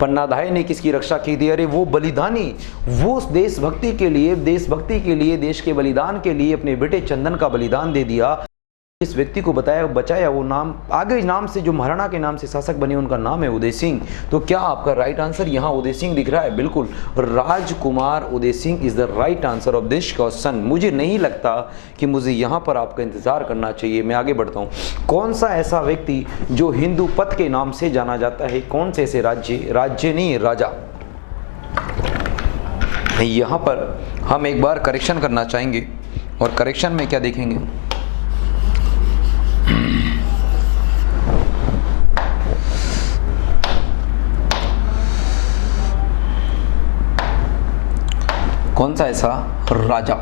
पन्नाधाय ने किसकी रक्षा की थी, अरे वो बलिदानी, वो देशभक्ति के लिए, देशभक्ति के लिए, देश के बलिदान के लिए अपने बेटे चंदन का बलिदान दे दिया। इस व्यक्ति को बताया बचाया, वो नाम आगे नाम से जो महाराणा के नाम से शासक बने उनका नाम है उदय सिंह। तो क्या आपका राइट आंसर यहाँ उदय सिंह दिख रहा है, बिल्कुल Rajkumar Uday Singh is the right answer of this question. मुझे नहीं लगता कि मुझे यहाँ पर आपका इंतजार करना चाहिए, मैं आगे बढ़ता हूँ। कौन सा ऐसा व्यक्ति जो हिंदू पथ के नाम से जाना जाता है, कौन से ऐसे राज्य, राज्य नहीं राजा। यहाँ पर हम एक बार करेक्शन करना चाहेंगे, और करेक्शन में क्या देखेंगे, कौन सा ऐसा राजा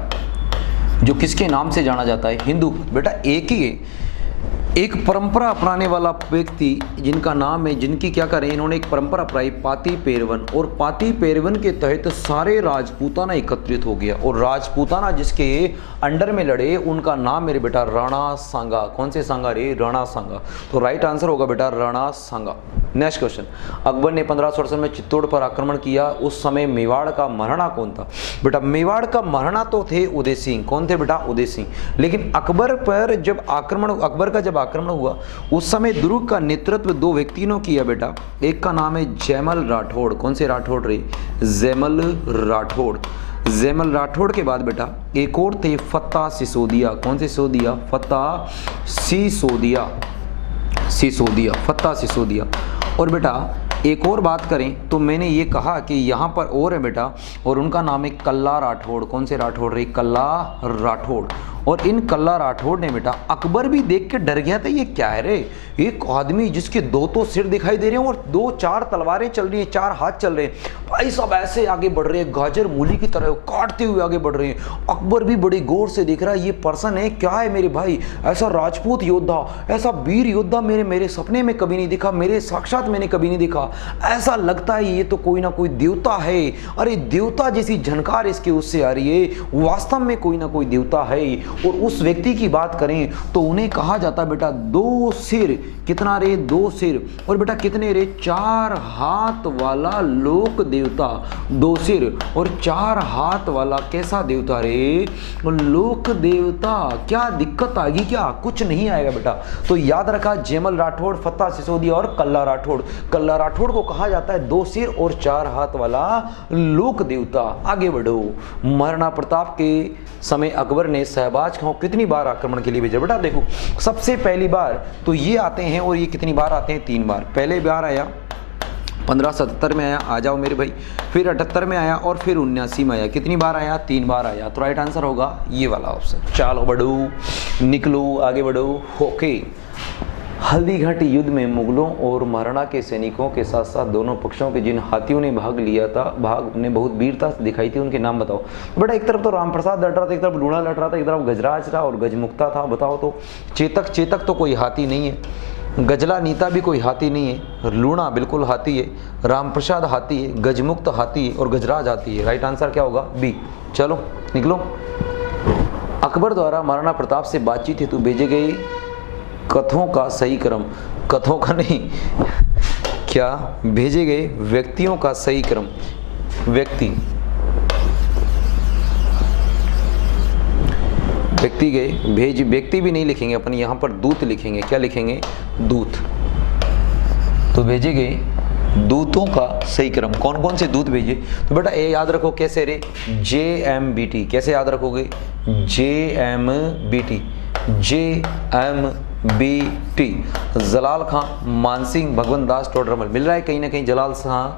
जो किसके नाम से जाना जाता है, हिंदू, बेटा एक ही है। एक परंपरा अपनाने वाला व्यक्ति जिनका नाम है, जिनकी क्या करें, इन्होंने एक परंपरा अपनाई पाती पेरवन, और पाती पेरवन के तहत सारे राजपूताना एकत्रित हो गया, और राजपूताना जिसके अंडर में लड़े उनका नाम मेरे बेटा राणा सांगा। कौन से सांगा रे? राणा सांगा। तो राइट आंसर होगा बेटा राणा सांगा। नेक्स्ट क्वेश्चन, अकबर ने 1568 में चित्तौड़ पर आक्रमण किया, उस समय मेवाड़ का महाराणा कौन था? बेटा मेवाड़ का महाराणा तो थे उदय सिंह। कौन थे बेटा? उदय सिंह। लेकिन अकबर पर जब अकबर का जब आक्रमण हुआ उस समय दुर्ग का नेतृत्व दो व्यक्तियों ने किया बेटा। एक का नाम है जयमल राठौड़। कौन से राठौड़ रे? जयमल राठौड़। जयमल राठौड़ के बाद बेटा एक और थे फत्ता सिसोदिया। कौन से सिसोदिया? फत्ता सिसोदिया। फत्ता सिसोदिया। और बेटा एक और बात करें तो मैंने ये कहा कि यहाँ पर और है बेटा, और उनका नाम है कल्ला राठौड़। कौन से राठौड़ रे? कल्ला राठौड़। और इन कल्ला राठौड़ ने बेटा, अकबर भी देख के डर गया था, ये क्या है रे? एक आदमी जिसके दो तो सिर दिखाई दे रहे हैं और दो चार तलवारें चल रही हैं, चार हाथ चल रहे हैं, भाई सब ऐसे आगे बढ़ रहे हैं, गाजर मूली की तरह काटते हुए आगे बढ़ रहे हैं। अकबर भी बड़ी गौर से देख रहा है, ये पर्सन है क्या है मेरे भाई? ऐसा राजपूत योद्धा, ऐसा वीर योद्धा मेरे सपने में कभी नहीं दिखा, मेरे साक्षात मैंने कभी नहीं देखा। ऐसा लगता है ये तो कोई ना कोई देवता है। अरे देवता जैसी झनकार इसके उससे आ रही है, वास्तव में कोई ना कोई देवता है। और उस व्यक्ति की बात करें तो उन्हें कहा जाता बेटा दो सिर। कितना रे? दो सिर। और बेटा कितने रे? चार हाथ वाला लोक देवता। दो सिर और चार हाथ वाला कैसा देवता रे? लोक देवता। क्या दिक्कत आएगी क्या? कुछ नहीं आएगा बेटा। तो याद रखा, जयमल राठौड़, फत्ता सिसोदिया और कल्ला राठौड़। कल्ला राठौड़ को कहा जाता है दो सिर और चार हाथ वाला लोक देवता। आगे बढ़ो। महाराणा प्रताप के समय अकबर ने शहबाज खां कितनी बार आक्रमण के लिए भेजा? बेटा देखो, सबसे पहली बार तो ये आते हैं, और ये कितनी बार आते हैं? 3 बार। पहले बार आया 1577 में आया, आ जाओ मेरे भाई, फिर 78 में आया, और फिर 79 में आया। कितनी बार आया? 3 बार आया। तो राइट आंसर होगा ये वाला ऑप्शन। चलो बढ़ो, निकलो, आगे बढ़ो। ओके, हल्दी घाटी युद्ध में मुगलों और महाराणा के सैनिकों के साथ साथ दोनों पक्षों के जिन हाथियों ने भाग लिया था, भाग ने बहुत वीरता दिखाई थी, उनके नाम बताओ। बेटा एक तरफ तो राम प्रसाद लड़ रहा था, एक तरफ लूणा लड़ रहा था, एक तरफ गजराज था और गजमुक्ता था। बताओ तो, चेतक तो कोई हाथी नहीं है, गजला नीता भी कोई हाथी नहीं है, लूणा बिल्कुल हाथी है, राम प्रसाद हाथी है, गजमुक्त हाथी है और गजराज हाथी है। राइट आंसर क्या होगा? बी। चलो निकलो। अकबर द्वारा महाराणा प्रताप से बातचीत हेतु भेजे गए कथों का सही क्रम, कथों का नहीं, क्या भेजे गए व्यक्तियों का सही क्रम। व्यक्ति गए भेज, व्यक्ति भी नहीं लिखेंगे अपन, यहाँ पर दूत लिखेंगे। क्या लिखेंगे? दूत। तो भेजे गए दूतों का सही क्रम। कौन कौन से दूत भेजे? तो बेटा ये याद रखो, कैसे रे? JMBT। कैसे याद रखोगे? JMBT। JMBT। जलाल खां, मानसिंह, भगवंत दास टोडरमल। मिल रहा है कहीं ना कहीं जलाल खां,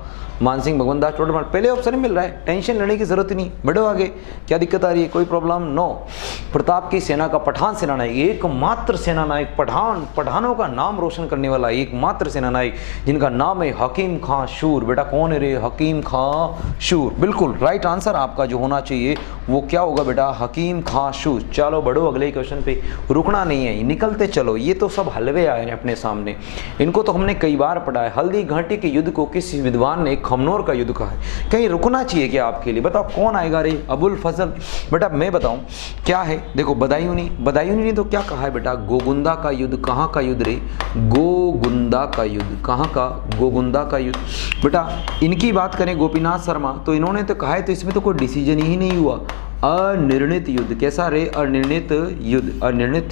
मानसिंह, भगवंत दास टोडरमल। पहले ऑप्शन मिल रहा है, टेंशन लेने की जरूरत नहीं। बढ़ो आगे, क्या दिक्कत आ रही है? कोई प्रॉब्लम? नो। प्रताप की सेना का पठान सेनानायक, एकमात्र सेनानायक, पठानों का नाम रोशन करने वाला एकमात्र सेनानायक, जिनका नाम है हकीम खां शूर। बेटा कौन है रे? हकीम खां शूर। बिल्कुल राइट आंसर आपका जो होना चाहिए वो क्या होगा बेटा? हकीम खां शूर। चलो बढ़ो अगले क्वेश्चन पे, रुकना नहीं है, निकलते चलो। ये तो सब हलवे आए हैं अपने सामने, इनको तो हमने कई बार पढ़ा है। हल्दी घाटी के युद्ध को किस विद्वान ने खमनोर का युद्ध कहा है? कहीं रुकना चाहिए क्या आपके लिए? बताओ कौन आएगा रे? अबुल फजल। बेटा मैं बताऊं क्या है, देखो बदायूनी ने तो क्या कहा है बेटा? गोगुंदा का युद्ध। कहाँ का युद्ध रे? गोगुंदा का युद्ध। कहाँ का? गोगुंदा का युद्ध। बेटा इनकी बात करें गोपीनाथ शर्मा, तो इन्होंने तो कहा है, तो इसमें तो कोई डिसीजन ही नहीं हुआ। अनिर्णित युद्ध। कैसा रे? अनिर्णित युद्ध। अनिर्णित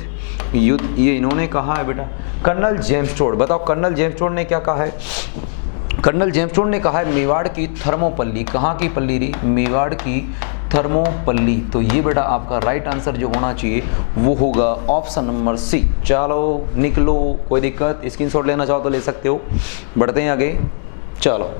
युद्ध ये इन्होंने कहा है बेटा। Colonel James Tod. बताओ कर्नल जेम्स टोड ने क्या कहा है? कर्नल जेम्स टोड ने कहा है मेवाड़ की थर्मोपल्ली। कहाँ की पल्ली री? मेवाड़ की थर्मोपल्ली। तो ये बेटा आपका राइट आंसर जो होना चाहिए वो होगा ऑप्शन नंबर सी। चलो निकलो, कोई दिक्कत? स्क्रीनशॉट लेना चाहो तो ले सकते हो। बढ़ते हैं आगे। चलो,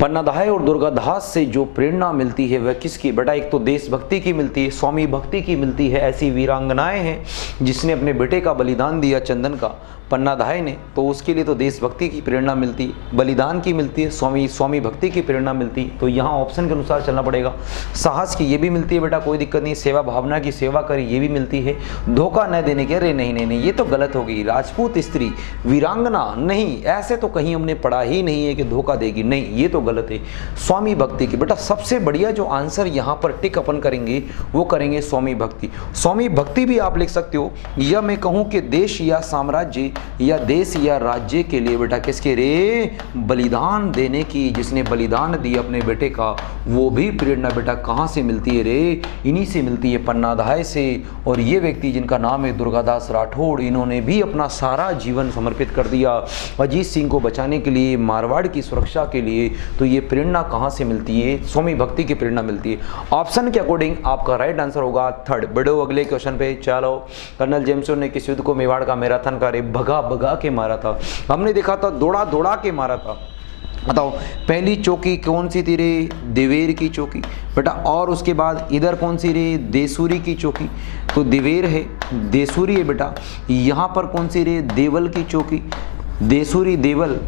पन्नाधाय और दुर्गादास से जो प्रेरणा मिलती है वह किसकी? बेटा एक तो देशभक्ति की मिलती है, स्वामी भक्ति की मिलती है। ऐसी वीरांगनाएं हैं जिसने अपने बेटे का बलिदान दिया चंदन का, पन्नाधाय ने, तो उसके लिए तो देशभक्ति की प्रेरणा मिलती, बलिदान की मिलती है, स्वामी भक्ति की प्रेरणा मिलती। तो यहाँ ऑप्शन के अनुसार चलना पड़ेगा। साहस की ये भी मिलती है बेटा, कोई दिक्कत नहीं। सेवा भावना की, सेवा करी, ये भी मिलती है। धोखा न देने के, अरे नहीं नहीं नहीं, ये तो गलत हो गई। राजपूत स्त्री, वीरांगना, नहीं, ऐसे तो कहीं हमने पढ़ा ही नहीं है कि धोखा देगी, नहीं, ये तो गलत है। स्वामी भक्ति की बेटा सबसे बढ़िया जो आंसर यहाँ पर टिक अपन करेंगे वो करेंगे स्वामी भक्ति। स्वामी भक्ति भी आप लिख सकते हो, या मैं कहूँ कि देश या साम्राज्य या देश या राज्य के लिए बेटा किसके रे, बलिदान देने की, जिसने बलिदान दिया अपने बेटे का, वो भी प्रेरणा बेटा कहाँ से मिलती है रे, इन्हीं से मिलती है, पन्नाधाय से। और ये व्यक्ति जिनका नाम है दुर्गादास राठौड़, इन्होंने भी अपना सारा जीवन समर्पित कर दिया अजीत सिंह को बचाने के लिए, मारवाड़ की सुरक्षा के लिए। तो ये प्रेरणा कहाँ से मिलती है, स्वामी भक्ति की प्रेरणा मिलती है। ऑप्शन के अकॉर्डिंग आपका राइट आंसर होगा थर्ड। बढ़ो अगले क्वेश्चन पे। चलो, कर्नल जेम्सन ने किस युद्ध को मेवाड़ का मैराथन का रे भगा भगा के मारा था? हमने देखा था दौड़ा दौड़ा के मारा था। बताओ पहली चौकी कौन सी थी रे, देवेर की चौकी बेटा। और उसके बाद इधर कौन सी रे, देसूरी की चौकी। तो देवेर है, देसूरी है बेटा। यहाँ पर कौन सी रे, देवल की चौकी, देसूरी देवल।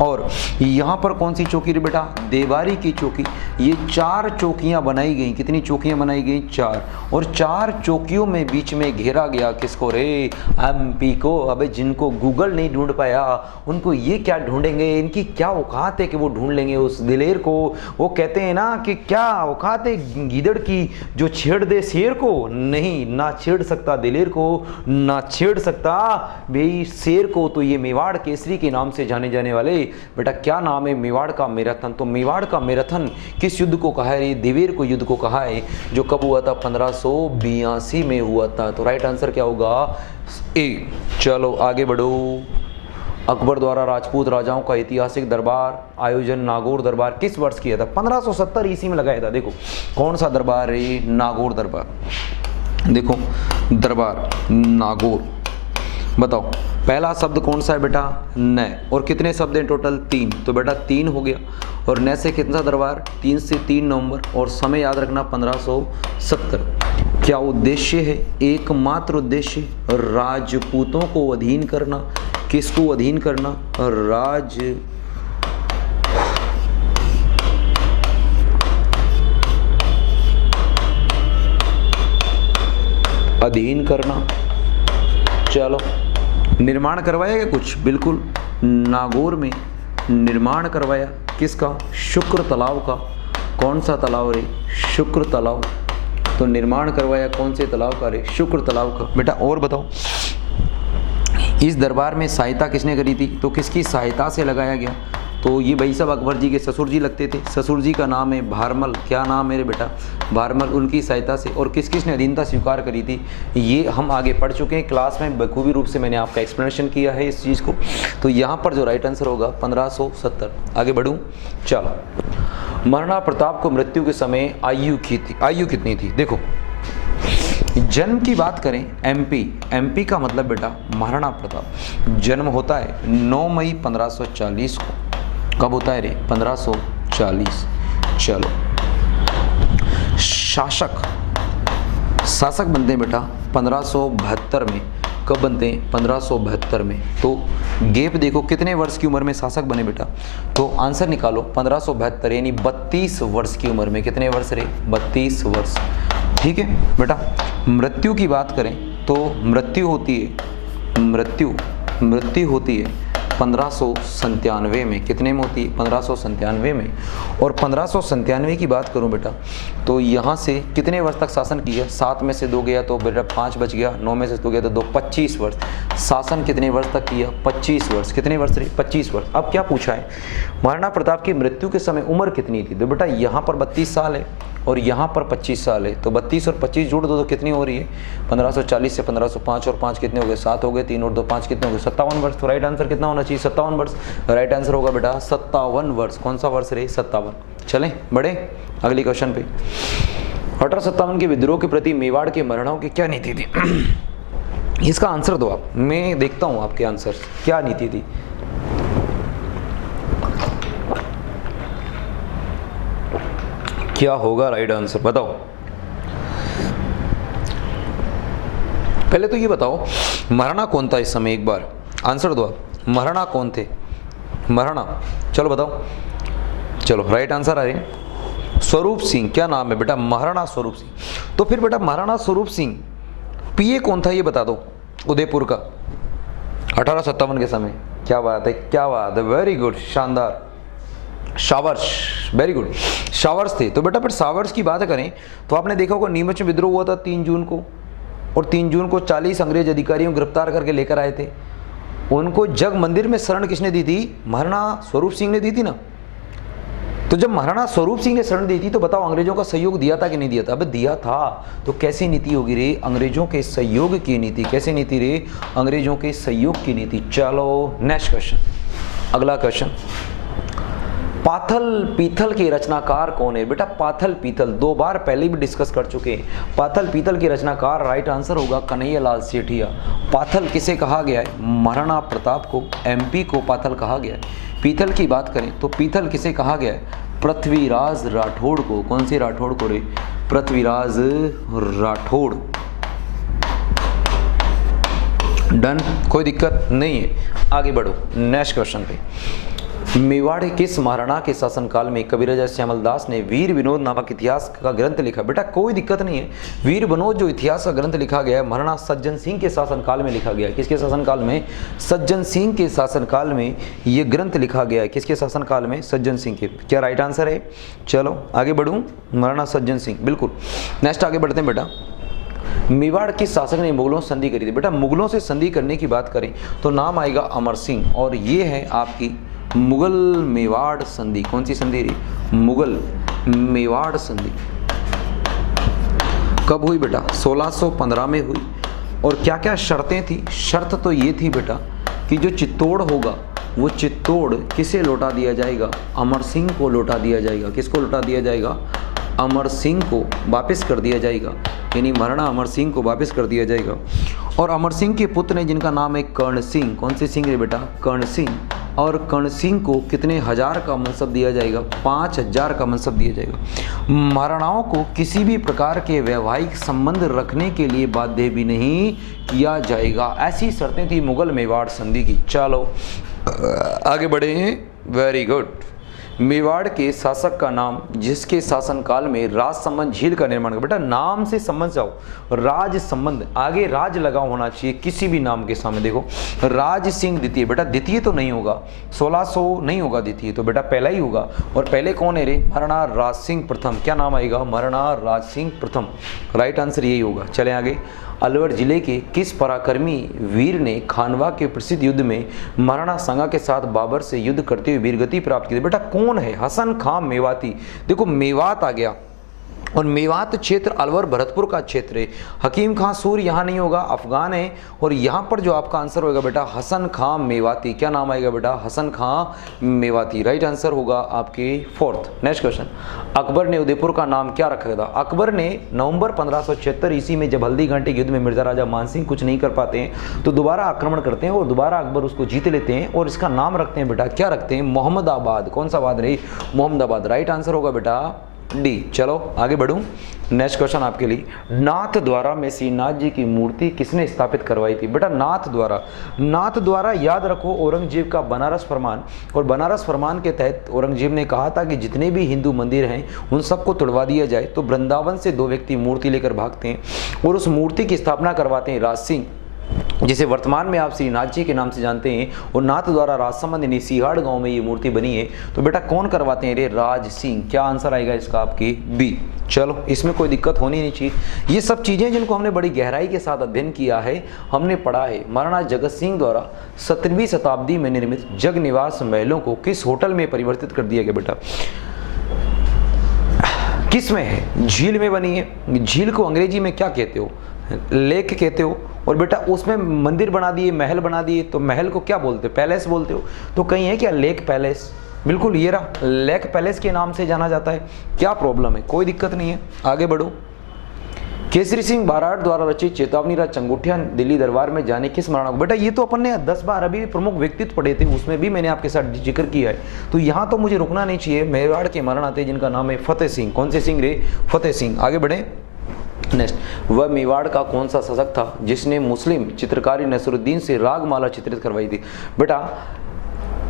और यहाँ पर कौन सी चौकी रे बेटा, देवारी की चौकी। ये 4 चौकियाँ बनाई गई। कितनी चौकियाँ बनाई गई, 4। और 4 चौकियों में बीच में घेरा गया किसको रे, एमपी को। अबे जिनको गूगल नहीं ढूंढ पाया उनको ये क्या ढूंढेंगे, इनकी क्या औकात है कि वो ढूंढ लेंगे उस दिलेर को। वो कहते हैं ना कि क्या औकात है गीदड़ की जो छेड़ दे शेर को, नहीं, ना छेड़ सकता दिलेर को, ना छेड़ सकता भाई शेर को। तो ये मेवाड़ केसरी के नाम से जाने जाने वाले बेटा क्या नाम है, मेवाड़ का मैराथन। तो मेवाड़ का मैराथन किस युद्ध को कहा है, देवेर को युद्ध को कहा है, जो कब हुआ था, 1582 में हुआ था। तो राइट आंसर क्या होगा, ए। चलो आगे बढ़ो। अकबर द्वारा राजपूत राजाओं का ऐतिहासिक दरबार आयोजन नागौर दरबार किस वर्ष किया था? 1570 ईस्वी में लगाया था। देखो कौन सा दरबार है, नागौर दरबार। देखो दरबार नागौर। बताओ पहला शब्द कौन सा है बेटा, न। और कितने शब्द हैं टोटल, 3। तो बेटा 3 हो गया। और न से कितना दरबार, 3 से 3 नवंबर। और समय याद रखना 1570। क्या उद्देश्य है, एकमात्र उद्देश्य राजपूतों को अधीन करना। किसको अधीन करना, अधीन करना। चलो निर्माण करवाया क्या कुछ, बिल्कुल नागौर में निर्माण करवाया किसका, शुक्र तालाब का। कौन सा तालाब रे, शुक्र तालाब। तो निर्माण करवाया कौन से तालाब का रे, शुक्र तालाब का बेटा। और बताओ इस दरबार में सहायता किसने करी थी, तो किसकी सहायता से लगाया गया। तो ये भाई साहब अकबर जी के ससुर जी लगते थे। ससुर जी का नाम है भारमल। क्या नाम है मेरे बेटा, भारमल। उनकी सहायता से। और किस किसने अधीनता स्वीकार करी थी, ये हम आगे पढ़ चुके हैं क्लास में, बखूबी रूप से मैंने आपका एक्सप्लेनेशन किया है इस चीज़ को। तो यहाँ पर जो राइट आंसर होगा 1570। आगे बढ़ूँ, चलो। महाराणा प्रताप को मृत्यु के समय आयु कितनी थी। देखो जन्म की बात करें, एमपी का मतलब बेटा महाराणा प्रताप। जन्म होता है 9 मई 1540 को। कब होता है रे, 1540। चलो शासक बनते हैं बेटा 1572 में। कब बनते हैं, 1572 में। तो गैप देखो कितने वर्ष की उम्र में शासक बने बेटा। तो आंसर निकालो 1572 यानी 32 वर्ष की उम्र में। कितने वर्ष रे, 32 वर्ष। ठीक है बेटा। मृत्यु की बात करें तो मृत्यु होती है 1597 में। कितने में होती है, 1597 में। और 1597 की बात करूं बेटा तो यहाँ से कितने वर्ष तक शासन किया, 7 में से 2 गया तो बेटा 5 बच गया, 9 में से 2 गया तो 2, 25 वर्ष। शासन कितने वर्ष तक किया, 25 वर्ष। कितने वर्ष रहे, 25 वर्ष। अब क्या पूछा है, महाराणा प्रताप की मृत्यु के समय उम्र कितनी थी। तो बेटा यहाँ पर 32 साल है और यहाँ पर 25 साल है। तो 32 और 25 जोड़ दो तो कितनी हो रही है, 1540 से 1505 और 5 कितने हो गए, 7 हो गए। 3 और 2 5 कितने हो गए, 57 वर्ष। तो राइट आंसर कितना होना चाहिए, 57 वर्ष। राइट आंसर होगा बेटा 57 वर्ष। कौन सा वर्ष रहे, 57। चलें बढ़े अगली क्वेश्चन पे। 1857 के विद्रोह के प्रति मेवाड़ के मराठाओं की क्या नीति थी। इसका आंसर दो आप, मैं देखता हूं आपके आंसर। क्या नीति थी, क्या होगा राइट आंसर, बताओ। पहले तो ये बताओ महाराणा कौन था इस समय, एक बार आंसर दो आप। महाराणा कौन थे? महाराणा, चलो बताओ। चलो राइट आंसर आ रहे स्वरूप सिंह। क्या नाम है बेटा? महाराणा स्वरूप सिंह। तो फिर बेटा महाराणा स्वरूप सिंह पीए कौन था ये बता दो, उदयपुर का 1857 के समय। क्या बात है, क्या बात है, वेरी गुड, शानदार। शावर्स, वेरी गुड, शावर्स थे। तो बेटा फिर शावर्स की बात करें तो आपने देखा होगा नीमच में विद्रोह हुआ था 3 जून को, और 3 जून को 40 अंग्रेज अधिकारियों को गिरफ्तार करके लेकर आए थे। उनको जग मंदिर में शरण किसने दी थी? महाराणा स्वरूप सिंह ने दी थी ना। तो जब महाराणा स्वरूप सिंह ने शरण दी थी तो बताओ अंग्रेजों का सहयोग दिया था कि नहीं दिया था? अबे दिया था। तो कैसी नीति होगी रे? अंग्रेजों के सहयोग की नीति। कैसी नीति रे? अंग्रेजों के सहयोग की नीति। चलो नेक्स्ट क्वेश्चन, अगला क्वेश्चन। पाथल पीथल के रचनाकार कौन है? बेटा पाथल पीथल 2 बार पहले भी डिस्कस कर चुके हैं। पाथल पीथल के रचनाकार राइट आंसर होगा कन्हैयालाल सेठिया। पाथल किसे कहा गया है? महाराणा प्रताप को, एमपी को पाथल कहा गया है। पीथल की बात करें तो पीथल किसे कहा गया है? पृथ्वीराज राठौड़ को। कौन से राठौड़ को रे? पृथ्वीराज राठौड़। डन, कोई दिक्कत नहीं है, आगे बढ़ो नेक्स्ट क्वेश्चन पे। मेवाड़ किस महाराणा के शासनकाल में कविराजा श्यामल दास ने वीर विनोद नामक इतिहास का ग्रंथ लिखा? बेटा कोई दिक्कत नहीं है, वीर विनोद जो इतिहास का ग्रंथ लिखा गया है महाराणा सज्जन सिंह के शासनकाल में लिखा गया है। किसके शासनकाल में? सज्जन सिंह के शासनकाल में ये ग्रंथ लिखा गया है। किसके शासनकाल में? सज्जन सिंह के। क्या राइट आंसर है? चलो आगे बढ़ूँ, महाराणा सज्जन सिंह, बिल्कुल। नेक्स्ट आगे बढ़ते हैं बेटा। मेवाड़ किस शासक ने मुगलों से संधि करी थी? बेटा मुगलों से संधि करने की बात करें तो नाम आएगा अमर सिंह, और ये है आपकी मुगल मेवाड़ संधि। कौन सी संधि रही? मुगल मेवाड़ संधि। कब हुई बेटा? 1615 में हुई। और क्या क्या शर्तें थी? शर्त तो ये थी बेटा कि जो चित्तौड़ होगा वो चित्तौड़ किसे लौटा दिया जाएगा? अमर सिंह को लौटा दिया जाएगा। किसको लौटा दिया जाएगा? अमर सिंह को वापस कर दिया जाएगा, यानी महाराणा अमर सिंह को वापस कर दिया जाएगा। और अमर सिंह के पुत्र ने जिनका नाम है कर्ण सिंह। कौन से सिंह रे बेटा? कर्ण सिंह। और कर्ण सिंह को कितने हजार का मनसब दिया जाएगा? 5000 का मनसब दिया जाएगा। महाराणाओं को किसी भी प्रकार के वैवाहिक संबंध रखने के लिए बाध्य भी नहीं किया जाएगा। ऐसी शर्तें थी मुगल मेवाड़ संधि की। चलो आगे बढ़े हैं, वेरी गुड। मेवाड़ के शासक का नाम जिसके शासनकाल में राज संबंध झील का निर्माण किया। बेटा नाम से समझ जाओ, राज संबंध, आगे राज लगा होना चाहिए किसी भी नाम के सामने। देखो राज सिंह द्वितीय, बेटा द्वितीय तो नहीं होगा, 1600 नहीं होगा द्वितीय, तो बेटा पहला ही होगा। और पहले कौन है रे? महाराणा राज सिंह प्रथम। क्या नाम आएगा? महाराणा राज सिंह प्रथम। राइट आंसर यही होगा। चले आगे। अलवर जिले के किस पराक्रमी वीर ने खानवा के प्रसिद्ध युद्ध में महाराणा सांगा के साथ बाबर से युद्ध करते हुए वीरगति प्राप्त की थी? बेटा कौन है? हसन खां मेवाती। देखो मेवात आ गया, और मेवात क्षेत्र अलवर भरतपुर का क्षेत्र है। हकीम खां सूर यहाँ नहीं होगा, अफगान है। और यहाँ पर जो आपका आंसर होगा बेटा हसन खां मेवाती। क्या नाम आएगा बेटा? हसन खां मेवाती। राइट आंसर होगा आपके 4th। Next question. अकबर ने उदयपुर का नाम क्या रखा था? अकबर ने नवंबर 1576 ईस्वी में जब हल्दी घाटी के युद्ध में मिर्जा राजा मानसिंह कुछ नहीं कर पाते हैं तो दोबारा आक्रमण करते हैं और दोबारा अकबर उसको जीत लेते हैं, और इसका नाम रखते हैं बेटा, क्या रखते हैं? मोहम्मदाबाद। कौन सा आबाद रही? मोहम्मदाबाद। राइट आंसर होगा बेटा डी। चलो आगे बढ़ूं, नेक्स्ट क्वेश्चन आपके लिए। नाथ द्वारा में श्रीनाथ जी की मूर्ति किसने स्थापित करवाई थी? बेटा नाथ द्वारा। नाथ द्वारा याद रखो औरंगजेब का बनारस फरमान, और बनारस फरमान के तहत औरंगजेब ने कहा था कि जितने भी हिंदू मंदिर हैं उन सबको तोड़वा दिया जाए। तो वृंदावन से 2 व्यक्ति मूर्ति लेकर भागते हैं और उस मूर्ति की स्थापना करवाते हैं राज सिंह, जिसे वर्तमान में आप श्रीनाथ जी के नाम से जानते हैं। और नाथ द्वारा राजसमंद यानी सिहाड़ गांव में ये मूर्ति बनी है। तो बेटा कौन करवाते हैं रे? राज सिंह। क्या आंसर आएगा इसका? आपकी बी। चलो इसमें कोई दिक्कत होनी नहीं चाहिए। ये सब चीज़ें जिनको हमने बड़ी गहराई के साथ अध्ययन किया है, हमने पढ़ा है। महाराणा जगत सिंह द्वारा 17वीं शताब्दी में निर्मित जग निवास महलों को किस होटल में परिवर्तित कर दिया गया? बेटा किस में है? झील में बनी है। झील को अंग्रेजी में क्या कहते हो? लेक कहते हो। और बेटा उसमें मंदिर बना दिए, महल बना दिए, तो महल को क्या बोलते हो? पैलेस बोलते हो। तो कहीं है क्या लेक पैलेस? बिल्कुल ये रहा, लेक पैलेस के नाम से जाना जाता है। क्या प्रॉब्लम है? कोई दिक्कत नहीं है, आगे बढ़ो। केसरी सिंह बाराड़ द्वारा रचित चेतावनी राज चंगुठिया दिल्ली दरबार में जाने किस महाराणा को? बेटा ये तो अपन ने 10 बार अभी प्रमुख व्यक्तित्व पढ़े थे, उसमें भी मैंने आपके साथ जिक्र किया है। तो यहाँ तो मुझे रुकना नहीं चाहिए। मेवाड़ के महाराणा थे जिनका नाम है फतेह सिंह। कौन से सिंह रे? फतेह सिंह। आगे बढ़े, नेक्स्ट, वह मेवाड़ का कौन सा शासक था जिसने मुस्लिम चित्रकारी नसरुद्दीन से रागमाला चित्रित करवाई थी? बेटा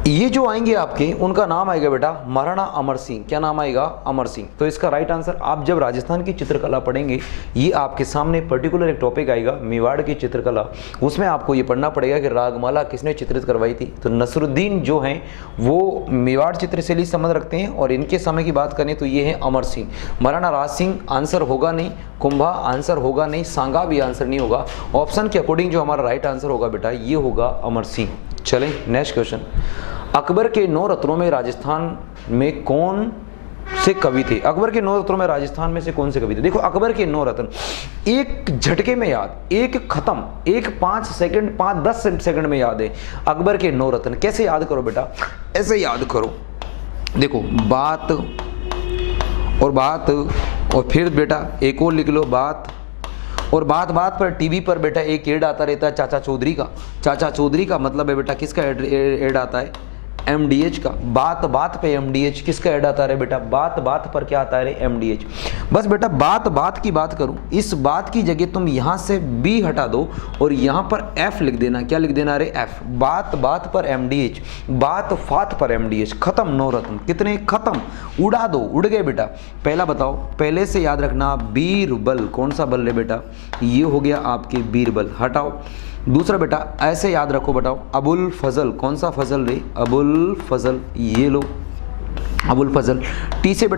ये जो आएंगे आपके, उनका नाम आएगा बेटा महाराणा अमर सिंह। क्या नाम आएगा? अमर सिंह। तो इसका राइट आंसर, आप जब राजस्थान की चित्रकला पढ़ेंगे, ये आपके सामने पर्टिकुलर एक टॉपिक आएगा मेवाड़ की चित्रकला, उसमें आपको ये पढ़ना पड़ेगा कि रागमाला किसने चित्रित करवाई थी। तो नसरुद्दीन जो हैं वो मेवाड़ चित्रशैली संबंध रखते हैं, और इनके समय की बात करें तो ये हैं अमर सिंह। महाराणा राज सिंह आंसर होगा नहीं, कुंभा आंसर होगा नहीं, सांगा भी आंसर नहीं होगा। ऑप्शन के अकॉर्डिंग जो हमारा राइट आंसर होगा बेटा ये होगा अमर सिंह। चलें नेक्स्ट क्वेश्चन, अकबर के 9 रत्नों में राजस्थान में कौन से कवि थे? अकबर के 9 रत्नों में राजस्थान में से कौन से कवि थे? देखो अकबर के 9 रत्न एक झटके में याद, एक खत्म, एक 5 सेकंड 5-10 सेकंड में याद है। अकबर के 9 रत्न कैसे याद करो बेटा? ऐसे याद करो, देखो बात और फिर बेटा एक और लिख लो बात, और बात पर टीवी पर बेटा एक एड आता रहता है चाचा चौधरी का। चाचा चौधरी का मतलब है बेटा किसका एड आता है? MDH का। बात पे MDH किसका ऐड आता है बेटा? बात पर क्या आता है? MDH। बस बेटा बात की बात करूं, इस बात की जगह तुम यहां से B हटा दो और यहां पर F लिख देना। क्या लिख देना? अरे F। बात पर MDH, फात पर MDH। खत्म 9 रत्न। कितने? खत्म, उड़ा दो, उड़ गए बेटा। पहला बताओ, पहले से याद रखना बीरबल। कौन सा बल है बेटा? ये हो गया आपके बीरबल, हटाओ। दूसरा बेटा ऐसे याद रखो, बताओ अबुल फजल। कौन सा फजल रे? अबुल फजल, ये लो अबुल फजल। टी से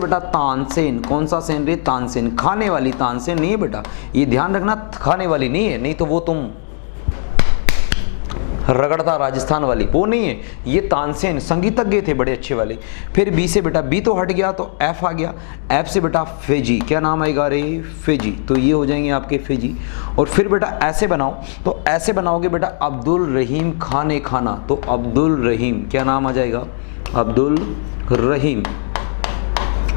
बेटा तानसेन। कौन सा सेन रे? तानसेन। खाने वाली तानसेन नहीं है बेटा, ये ध्यान रखना, खाने वाली नहीं है, नहीं तो वो तुम रगड़ता राजस्थान वाली वो नहीं है, ये तानसेन संगीतज्ञ थे बड़े अच्छे वाले। फिर बी से बेटा बी तो हट गया तो एफ आ गया। एफ से बेटा फेजी। क्या नाम आएगा रे? फेजी। तो ये हो जाएंगे आपके फेजी। और फिर बेटा ऐसे बनाओ, तो ऐसे बनाओगे बेटा अब्दुल रहीम खाने खाना। तो अब्दुल रहीम, क्या नाम आ जाएगा? अब्दुल रहीम।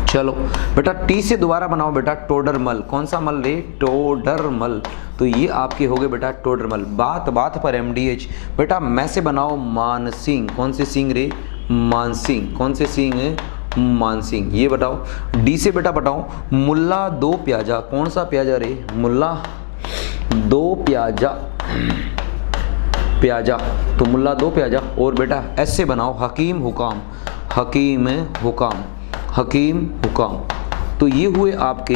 चलो बेटा टी से दोबारा बनाओ बेटा टोडरमल। कौन सा मल रे? टोडरमल। तो ये आपके हो गए बेटा टोडरमल। बात पर MDH। बेटा मैं से बनाओ मानसिंह। कौन से सिंह रे? मानसिंह। कौन से सिंह? मानसिंह। ये बताओ। डी से बेटा बताओ मुल्ला दो प्याजा। कौन सा प्याजा रे? मुल्ला दो प्याजा, तो मुल्ला दो प्याजा। और बेटा एस से बनाओ हकीम हुकाम। हकीम हुकाम। तो ये हुए आपके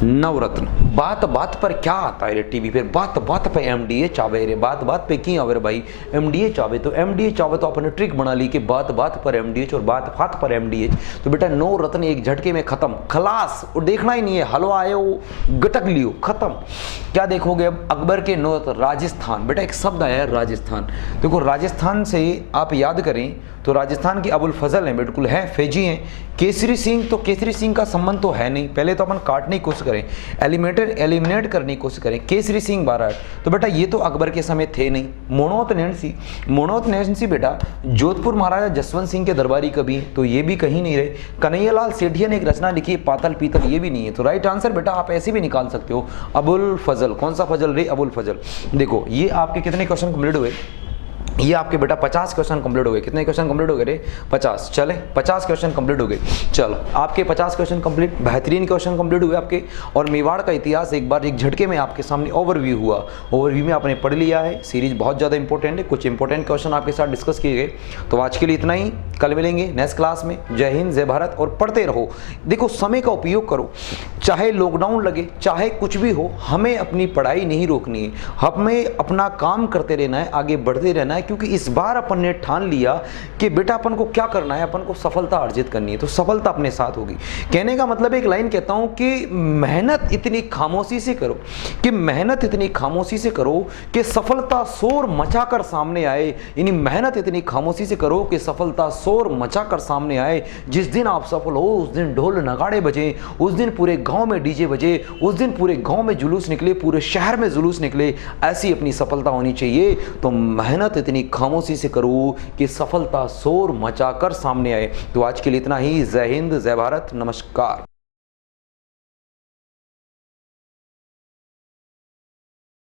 नवरत्न। बात पर क्या आता है रे टीवी पे? बात पे MDH आवे रे। बात पे क्यों आवे रे भाई? MDH आवे तो MDH आवे तो अपने ट्रिक बना ली कि बात पर MDH और बात पर MDH। तो बेटा 9 रत्न एक झटके में खत्म, खलास। और देखना ही नहीं है, हलवा आए वो गटक लियो, खत्म। क्या देखोगे अब? अकबर के 9 रत्न। राजस्थान, बेटा एक शब्द आया है राजस्थान। देखो राजस्थान से आप याद करें तो राजस्थान के अबुल फजल हैं, बिल्कुल हैं, फेजी हैं। केसरी सिंह, तो केसरी सिंह का संबंध तो है नहीं। पहले तो अपन काटने की कोशिश करें, एलिमिनेट करने की कोशिश करें। केसरी सिंह बाराट, तो बेटा ये तो अकबर के समय थे नहीं। मोणोत नैन्सी बेटा जोधपुर महाराजा जसवंत सिंह के दरबारी कवि हैं, तो ये भी कहीं नहीं रहे। कन्हैयालाल सेठिया ने एक रचना लिखी है पातल पीतल, ये भी नहीं है। तो राइट आंसर बेटा आप ऐसे भी निकाल सकते हो, अबुल फजल। कौन सा फजल रे? अबुल फजल। देखो ये आपके कितने क्वेश्चन कंप्लीट हुए? ये आपके बेटा 50 क्वेश्चन कंप्लीट हो गए। कितने क्वेश्चन कंप्लीट हो गए रे? 50। चले 50 क्वेश्चन कंप्लीट हो गए। चलो आपके 50 क्वेश्चन कंप्लीट, बेहतरीन क्वेश्चन कंप्लीट हुए आपके। और मेवाड़ का इतिहास एक बार एक झटके में आपके सामने ओवरव्यू हुआ। ओवरव्यू में आपने पढ़ लिया है। सीरीज बहुत ज़्यादा इंपॉर्टेंट है, कुछ इंपॉर्टेंट क्वेश्चन आपके साथ डिस्कस किए गए। तो आज के लिए इतना ही, कल मिलेंगे नेक्स्ट क्लास में। जय हिंद, जय भारत। और पढ़ते रहो। देखो समय का उपयोग करो, चाहे लॉकडाउन लगे, चाहे कुछ भी हो, हमें अपनी पढ़ाई नहीं रोकनी है। हमें अपना काम करते रहना है, आगे बढ़ते रहना है, क्योंकि इस बार अपन ने ठान लिया कि बेटा अपन को क्या करना है, अपन को सफलता अर्जित करनी है। तो सफलता अपने साथ होगी। कहने का मतलब एक लाइन कहता हूं कि मेहनत इतनी खामोशी से करो, कि सफलता शोर मचाकर सामने आए। यानी मेहनत इतनी खामोशी से करो कि सफलता शोर मचाकर सामने आए। जिस दिन आप सफल हो उस दिन ढोल नगाड़े बजे, उस दिन पूरे गांव में डीजे बजे, उस दिन पूरे गांव में जुलूस निकले, पूरे शहर में जुलूस निकले। ऐसी अपनी सफलता होनी चाहिए। तो मेहनत इतनी खामोशी से करो कि सफलता शोर मचाकर सामने आए। तो आज के लिए इतना ही। जय हिंद, जय भारत, नमस्कार।